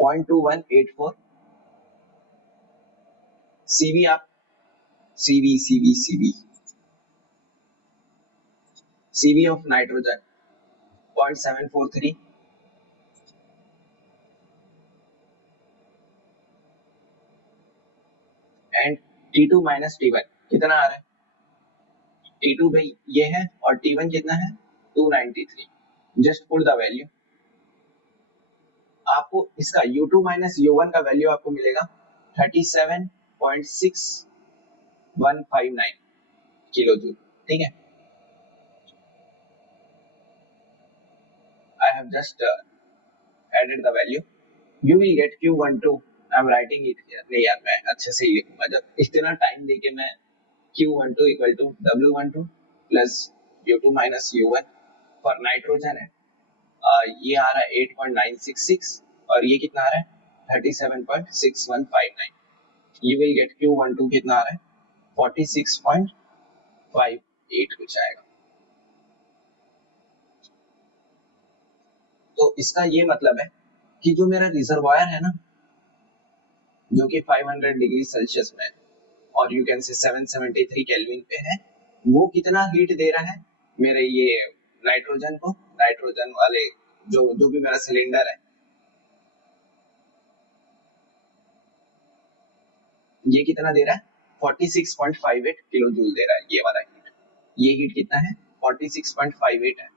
0.2184 CV आप CV of nitrogen 0.743 and T2 minus T1 कितना आ रहा है? T2 भाई ये है और T1 कितना है? 293. जस्ट पुट द वैल्यू, आपको इसका U2 माइनस U1 का वैल्यू आपको मिलेगा 37.6159 किलो जूल. ठीक है, I have just added the value. You will get Q12. I am writing it here. नहीं यार मैं अच्छे से ही लिखूंगा, जब इतना टाइम देके मैं Q12 equal to W12 plus U2 minus U1 for nitrogen है. ये आ रहा है 8.966 और ये कितना आ रहा है 37.6159. You will get Q12 कितना आ रहा है 46.58 कुछ आएगा. तो इसका ये मतलब है कि जो मेरा रिजर्वायर है ना, जो कि 500 डिग्री सेल्सियस में और यू कैन से 773 केल्विन पे है, वो कितना हीट दे रहा है मेरे ये नाइट्रोजन को, नाइट्रोजन वाले जो भी मेरा सिलेंडर है, ये कितना दे रहा है 46.58 किलो जूल दे रहा है ये वाला हीट. ये हीट कितना है 46.58 है,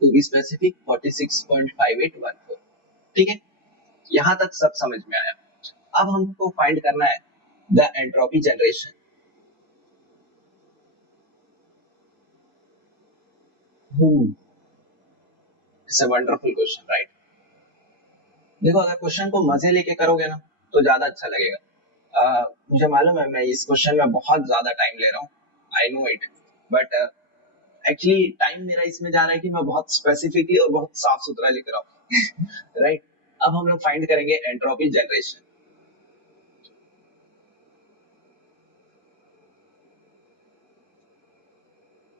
टू बी स्पेसिफिक 46.5814. ठीक है, यहां तक सब समझ में आया. अब हमको फाइंड करना है the entropy generation. It's a wonderful question, right? देखो अगर क्वेश्चन को मजे लेके करोगे ना तो ज्यादा अच्छा लगेगा. मुझे मालूम है मैं इस क्वेश्चन में बहुत ज्यादा टाइम ले रहा हूँ, I know it, but actually time मेरा इसमें जा रहा है कि मैं बहुत स्पेसिफिकली और बहुत साफ सुथरा लिख रहा हूँ. राइट, अब हम लोग फाइंड करेंगे entropy generation.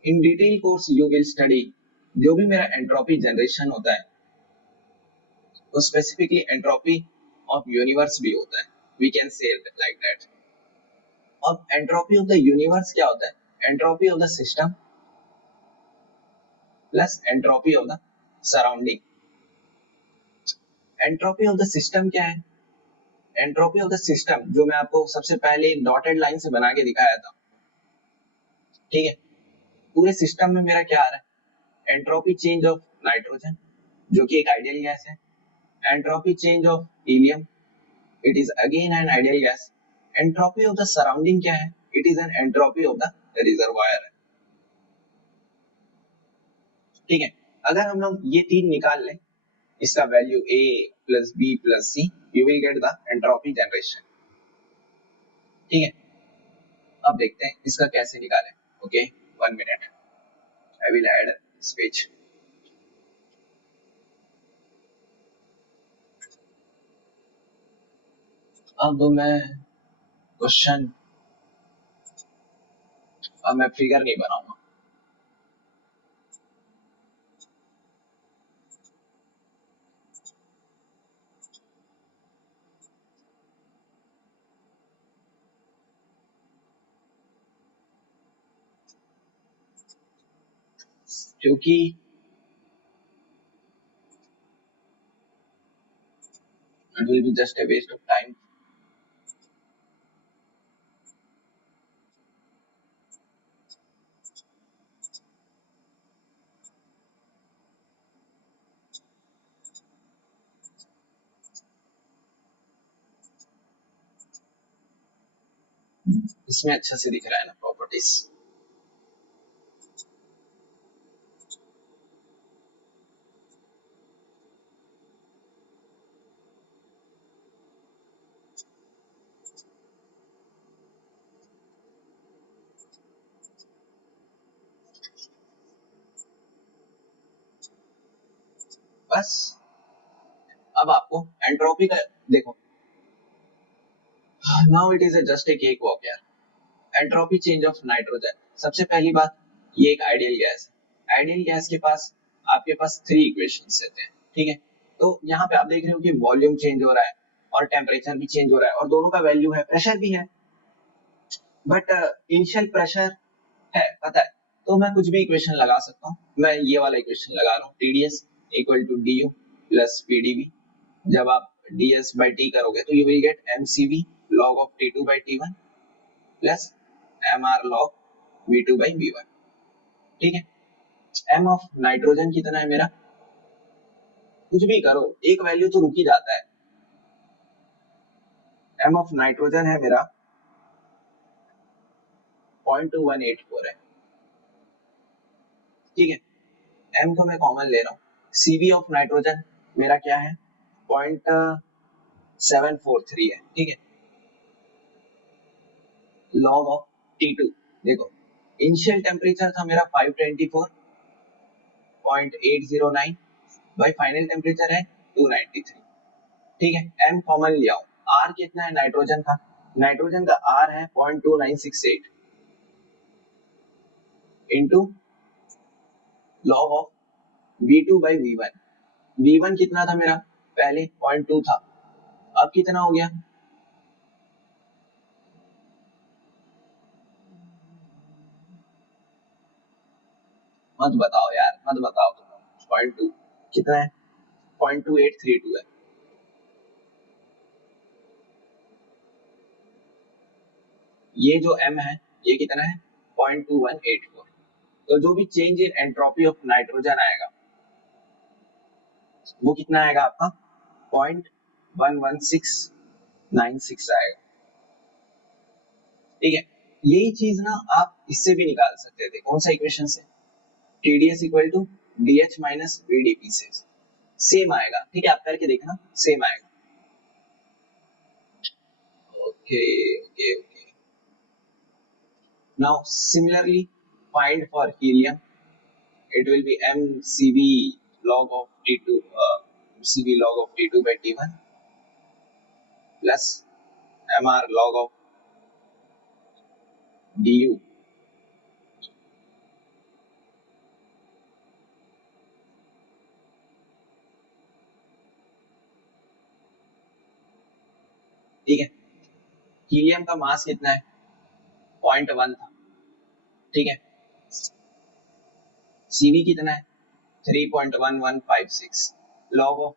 In detail course you will study जो भी मेरा एंट्रोपी जनरेशन होता है, तो स्पेसिफिकली एंट्रोपी ऑफ यूनिवर्स भी होता है, we can say like that. अब एंट्रोपी ऑफ द यूनिवर्स क्या होता है? Entropy of the system plus entropy of the surrounding. Entropy of the system क्या है? एंट्रोपी ऑफ द सिस्टम जो मैं आपको सबसे पहले डॉटेड लाइन से बना के दिखाया था, ठीक है, पूरे सिस्टम में मेरा क्या आ रहा है? एंट्रोपी चेंज ऑफ नाइट्रोजन जो कि एक आइडियल गैस है, entropy change of helium, it is again an ideal gas. Entropy of the surrounding क्या है? It is an entropy of the reservoir. ठीक है, अगर हम लोग ये तीन निकाल लें, इसका value A plus B plus C, you will get the entropy generation. ठीक है, अब देखते हैं इसका कैसे निकालें. Okay, 1 minute, I will add space. अब मैं क्वेश्चन, अब मैं फिगर नहीं बनाऊंगा. क्योंकि it will be just a waste of time. इसमें अच्छा से दिख रहा है ना प्रॉपर्टीज. बस अब आपको एंट्रोपी का देखो, now it is just a cake walk यार. एंट्रोपी चेंज ऑफ नाइट्रोजन, सबसे पहली बात, ये एक आइडियल गैस है. आइडियल गैस के पास आपके पास 3 इक्वेशंस रहते हैं. ठीक है, तो यहाँ पे आप देख रहे हो कि वॉल्यूम चेंज हो रहा है, और टेम्परेचर भी चेंज हो रहा है और दोनों का वैल्यू है, प्रेशर भी है, बट इनिशियल प्रेशर है पता है, तो मैं कुछ भी इक्वेशन लगा सकता हूँ। मैं ये वाला इक्वेशन लगा रहा हूँ, TdS equal to du plus PdV। जब आप ds by t करोगे तो you will get mcv log of t2 by t1 plus mr log v2 by v1। ठीक है, m ऑफ नाइट्रोजन कितना है मेरा, कुछ भी करो एक वैल्यू तो रुक ही जाता है। m ऑफ नाइट्रोजन है मेरा 0.2184 है। ठीक है, m को मैं कॉमन ले रहा हूँ। cv ऑफ नाइट्रोजन मेरा क्या है 0.743 है। ठीक है, log ऑफ T2 देखो, इनिशियल टेम्परेचर था मेरा 524.809 बाई फाइनल टेम्परेचर है 293। ठीक है, m कॉमन लिया हूं, r कितना है नाइट्रोजन का, नाइट्रोजन का r है 0.2968 into log of v2 by v1। v1 कितना था मेरा, पहले 0.2 था, अब कितना हो गया, मत बताओ यार, मत बताओ तुम, 0.2 कितना है, 0.2832 है। ये जो m है ये कितना है 0.2184। तो जो भी change in entropy of nitrogen आएगा वो कितना आएगा आपका 0.11696 आएगा। ठीक है, यही चीज ना आप इससे भी निकाल सकते थे, कौन सा इक्वेशन से, TdS equal to DH minus VdP से, सेम आएगा। ठीक है, आप करके देखना सेम आएगा। Okay okay okay, now similarly find for helium, it will be mcv log of t2 mcv log of t2 by t1 plus mr log of du। ठीक है, हीलियम का मास कितना है 0.1 था। ठीक है, cv कितना है 3.1156, log ऑफ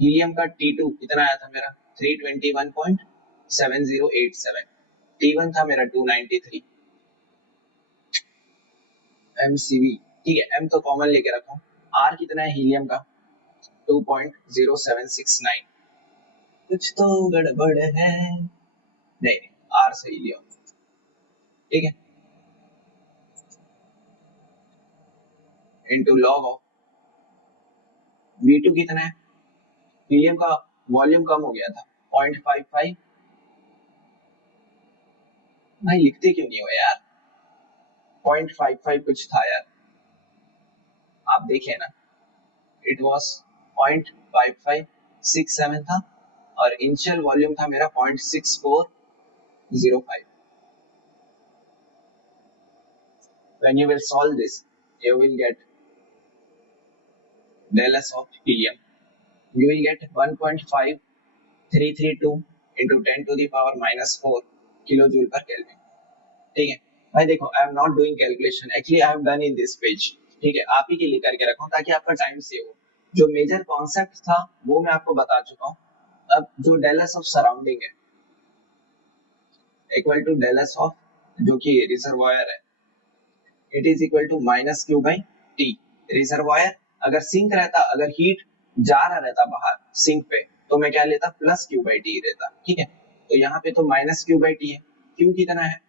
हीलियम का T2 कितना आया था मेरा 321.7087, T1 था मेरा 293 mcv। ठीक है, m तो कॉमन लेके रखो, r कितना है हीलियम का 2.0769, कुछ तो गड़बड़ है, नहीं r सही लिया। ठीक है, इनटू लॉग ऑफ v2 कितना है, हीलियम का वॉल्यूम कम हो गया था 0.55, भाई लिखते क्यों नहीं हो यार, 0.55 कुछ था यार, आप देखे ना, इट वॉज 0.5567 था और इनिशियल वॉल्यूम था मेरा 0.6405। When you will solve this, you will get del S of helium. You will get 1.5332 into 10 to the power minus 4 kilojoule per Kelvin। ठीक है भाई, देखो आई am not doing calculation, actually I have done in this page. ठीक है, आप ही के लिए करके रखा हूं ताकि आपका टाइम सेव हो। जो मेजर कॉन्सेप्ट था वो मैं आपको बता चुका हूँ। अब जो डेल एस ऑफ सराउंडिंग है equal to del S of जो कि रिजर्वायर है, it is equal to minus Q by T. Reservoir अगर सिंक रहता, अगर हीट जा रहा रहता बाहर सिंक पे, तो मैं क्या लेता प्लस क्यू बाई टी रहता। ठीक है, तो यहाँ पे तो माइनस क्यू बाई टी है, क्यू कितना है,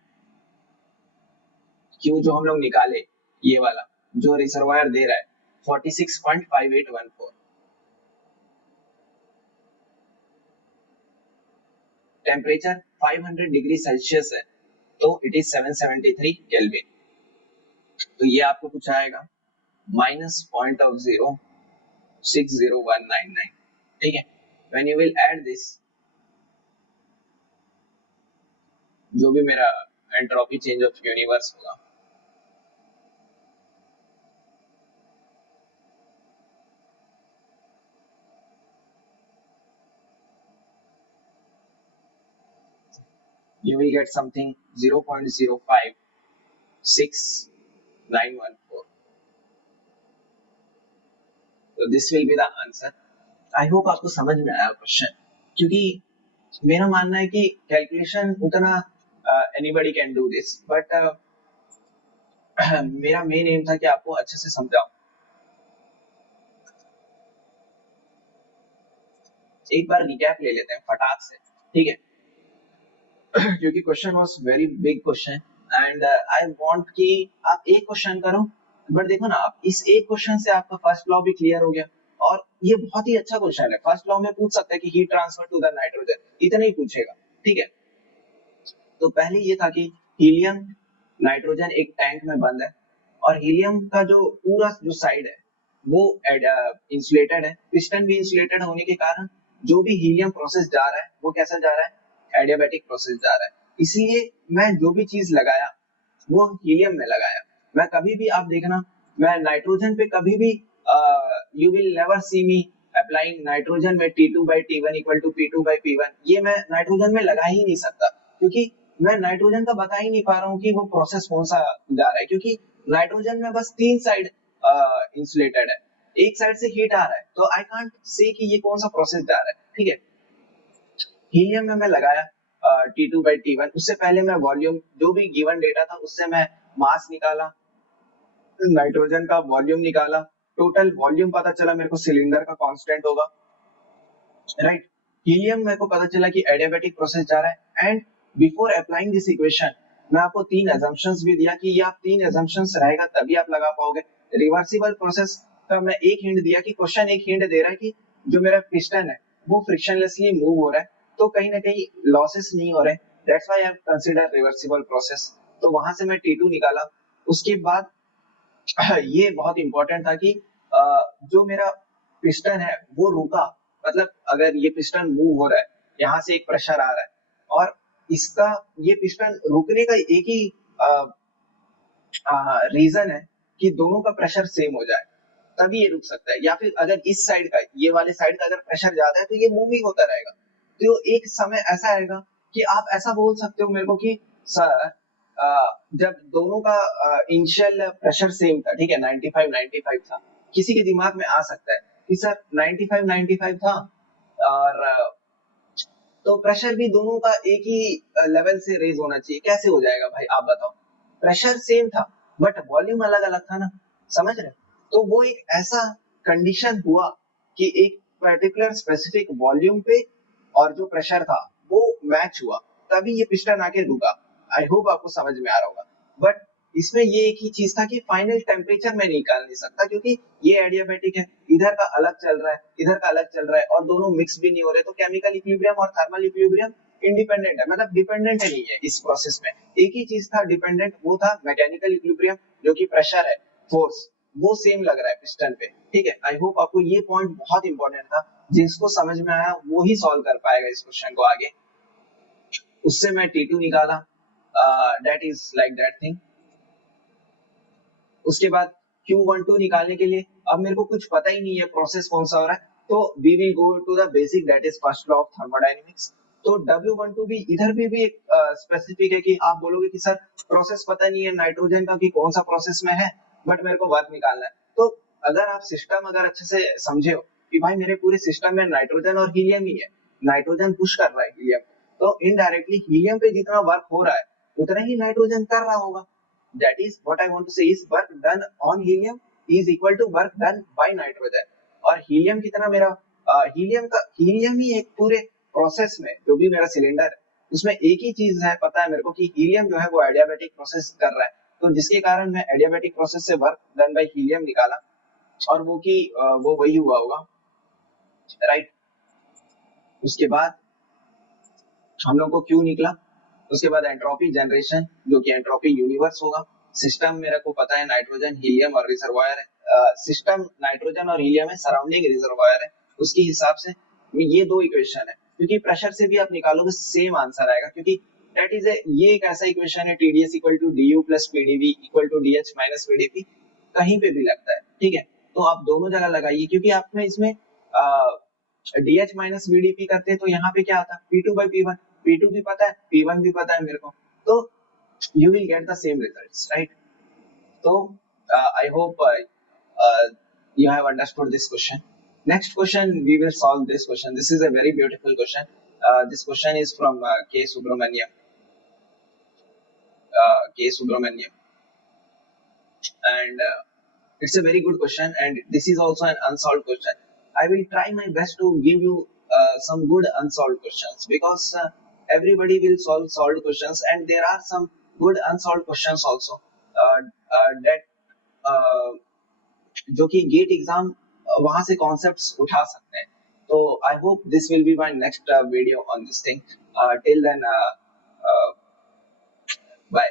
क्यू जो हम लोग निकाले ये वाला जो रिजर्वायर दे रहा है 46.5814, टेम्परेचर 500 डिग्री सेल्सियस है तो इट इज 773 केल्विन। तो ये आपको कुछ आएगा -0.0601999। ठीक है, when you will add this, जो भी मेरा एंट्रोपी चेंज ऑफ यूनिवर्स होगा, you will get something 0.056914. So this will be the answer. I hope आपको समझ में आया क्वेश्चन, क्योंकि मेरा मानना है कि कैलकुलेशन उतना anybody can do this, but मेरा मेन एम था कि आपको अच्छे से समझाऊं। एक बार रिकैप ले लेते हैं फटाक से, ठीक है? क्योंकि question was very big question and I want कि आप एक क्वेश्चन करो, बट देखो ना, आप इस एक क्वेश्चन से आपका फर्स्ट लॉ भी क्लियर हो गया, और ये बहुत ही अच्छा क्वेश्चन है। फर्स्ट लॉ में पूछ सकता है कि heat transfer to the nitrogen, इतना ही पूछेगा, ठीक है? तो पहले ये था कि हीलियम नाइट्रोजन एक टैंक में बंद है, और हीलियम का जो पूरा जो साइड है वो इंसुलेटेड है। पिस्टन भी इंसुलेटेड होने के कारण जो भी हीलियम प्रोसेस जा रहा है वो कैसा जा रहा है? एडियाबैटिक प्रोसेस जा रहा है। इसलिए मैं जो भी चीज लगाया वो हीलियम में लगाया। मैं कभी भी, आप देखना, मैं नाइट्रोजन पे कभी भी you will never see me applying nitrogen में T2/T1 इक्वल टू P2/P1। ये मैं नाइट्रोजन में लगा ही नहीं सकता, क्योंकि मैं नाइट्रोजन का बता ही नहीं पा रहा हूँ कि वो प्रोसेस कौन सा जा रहा है, क्योंकि नाइट्रोजन में बस 3 साइड इंसुलेटेड है, एक साइड से हीट आ रहा है, तो आई कांट से कि ये कौन सा प्रोसेस जा रहा है, ठीक है? हीलियम में मैं लगाया T2/T1। उससे पहले मैं वॉल्यूम, जो भी गिवन डेटा था उससे मैं मास निकाला, नाइट्रोजन का वॉल्यूम निकाला, टोटल वॉल्यूम पता चला मेरे को सिलेंडर का कांस्टेंट होगा, राइट? हीलियम मेरे को पता चला कि एडियाबैटिक प्रोसेस जा रहा है, and before applying this equation मैं आपको 3 assumptions भी दिया कि ये आप 3 assumptions रहेगा तभी आप लगा पाओगे। रिवर्सिबल प्रोसेस का मैं एक हिंट दिया कि क्वेश्चन एक हिंट दे रहा है कि जो मेरा पिस्टन है वो फ्रिक्शनलेसली मूव हो रहा है, तो कहीं ना कहीं लॉसेस नहीं हो रहे, that's why I have consider reversible process. तो वहां से मैं T2 निकाला। उसके बाद ये बहुत इंपॉर्टेंट था कि जो मेरा पिस्टन है वो रुका, मतलब अगर ये पिस्टन मूव हो रहा है, यहाँ से एक प्रेशर आ रहा है, और इसका, ये पिस्टन रुकने का एक ही रीजन है कि दोनों का प्रेशर सेम हो जाए, तभी ये रुक सकता है। या फिर अगर इस साइड का, ये वाले साइड का अगर प्रेशर ज्यादा है तो ये मूव ही होता रहेगा। तो एक समय ऐसा आएगा कि आप ऐसा बोल सकते हो मेरे को कि सर, जब दोनों का इनिशियल प्रेशर सेम था, ठीक है, 95 था, किसी के दिमाग में आ सकता है कि सर 95 था, और तो प्रेशर भी दोनों का एक ही लेवल से रेज होना चाहिए, कैसे हो जाएगा भाई आप बताओ? प्रेशर सेम था बट वॉल्यूम अलग अलग था ना, समझ रहे? तो वो एक ऐसा कंडीशन हुआ कि एक पर्टिकुलर स्पेसिफिक वॉल्यूम पे और जो प्रेशर था वो मैच हुआ, तभी ये पिस्टन आके रुका। आई होप आपको समझ में आ रहा होगा। बट इसमें ये एक ही चीज था कि फाइनल टेम्परेचर मैं निकाल नहीं सकता, क्योंकि ये एडियाबैटिक है, इधर का अलग चल रहा है, इधर का अलग चल रहा है, और दोनों मिक्स भी नहीं हो रहे, तो केमिकल इक्विलिब्रियम और थर्मल इक्विलिब्रियम इंडिपेंडेंट है, मतलब डिपेंडेंट नहीं है इस प्रोसेस में। एक ही चीज था डिपेंडेंट, वो था मैकेनिकल इक्विलिब्रियम, जो कि प्रेशर है, फोर्स, वो सेम लग रहा है पिस्टन पे, ठीक है? आई होप आपको ये पॉइंट बहुत इंपॉर्टेंट था, जिसको समझ में आया वो ही सॉल्व कर पाएगा इस क्वेश्चन को आगे। उससे मैं T2 निकाला, that is like that thing. उसके बाद Q12 निकालने के लिए अब मेरे को कुछ पता ही नहीं है प्रोसेस कौन सा हो रहा है, तो we will go to the basic, that is first law of thermodynamics. तो W12 भी इधर भी एक स्पेसिफिक है कि आप बोलोगे कि सर प्रोसेस पता नहीं है नाइट्रोजन का कि कौन सा प्रोसेस में है, बट मेरे को वर्क निकालना है। तो अगर आप सिस्टम अगर अच्छे से समझे हो कि भाई मेरे पूरे सिस्टम में नाइट्रोजन और हीलियम ही है, नाइट्रोजन पुश कर रहा है हीलियम, तो इनडायरेक्टली हीलियम पे जितना वर्क हो रहा है उतना ही नाइट्रोजन कर रहा होगा। That is what I want to say is work done on helium is equal to work done by nitrogen। और हीलियम कितना मेरा, हीलियम ही एक पूरे प्रोसेस में, जो भी मेरा सिलेंडर है उसमें एक ही चीज है, पता है मेरे को कि हीलियम जो है वो एडियाबैटिक प्रोसेस कर रहा है, तो जिसके कारण मैं एडियाबैटिक प्रोसेस से वर्क डन बाय हीलियम निकाला, और वो की वो वही हुआ होगा, राइट? उसके बाद हम लोग को क्यू निकला। उसके बाद एंट्रोपी जनरेशन, जो कि एंट्रोपी यूनिवर्स होगा। सिस्टम मेरे को पता है नाइट्रोजन, हीलियम और रिजर्वायर है। सिस्टम नाइट्रोजन और हीलियम है, सराउंडिंग रिजर्वायर है, उसके हिसाब से ये दो इक्वेशन है, क्योंकि प्रेशर से भी आप निकालोगे सेम आंसर आएगा, क्योंकि दैट इज ये एक ऐसा इक्वेशन है, TdS equal to du plus PdV equal to DH minus VdP, कहीं पे भी लगता है, ठीक है? तो आप दोनों जगह लगाइए, क्योंकि आपने इसमें DH माइनस VdP करते हैं तो यहाँ पे क्या आता है P2/P1, P2 भी पता है, P1 भी पता है मेरे को, तो you will get the same results, right? So I hope you have understood this question. Next question, we will solve this question. This is a very beautiful question. This question is from K Subramaniam. K Subramaniam, and it's a very good question, and this is also an unsolved question. I will try my best to give you some good unsolved questions, because everybody will solve solved questions, and there are some good unsolved questions also, that जो कि gate exam वहां से concepts उठा सकते हैं. तो I hope this will be my next video on this thing. Till then, bye.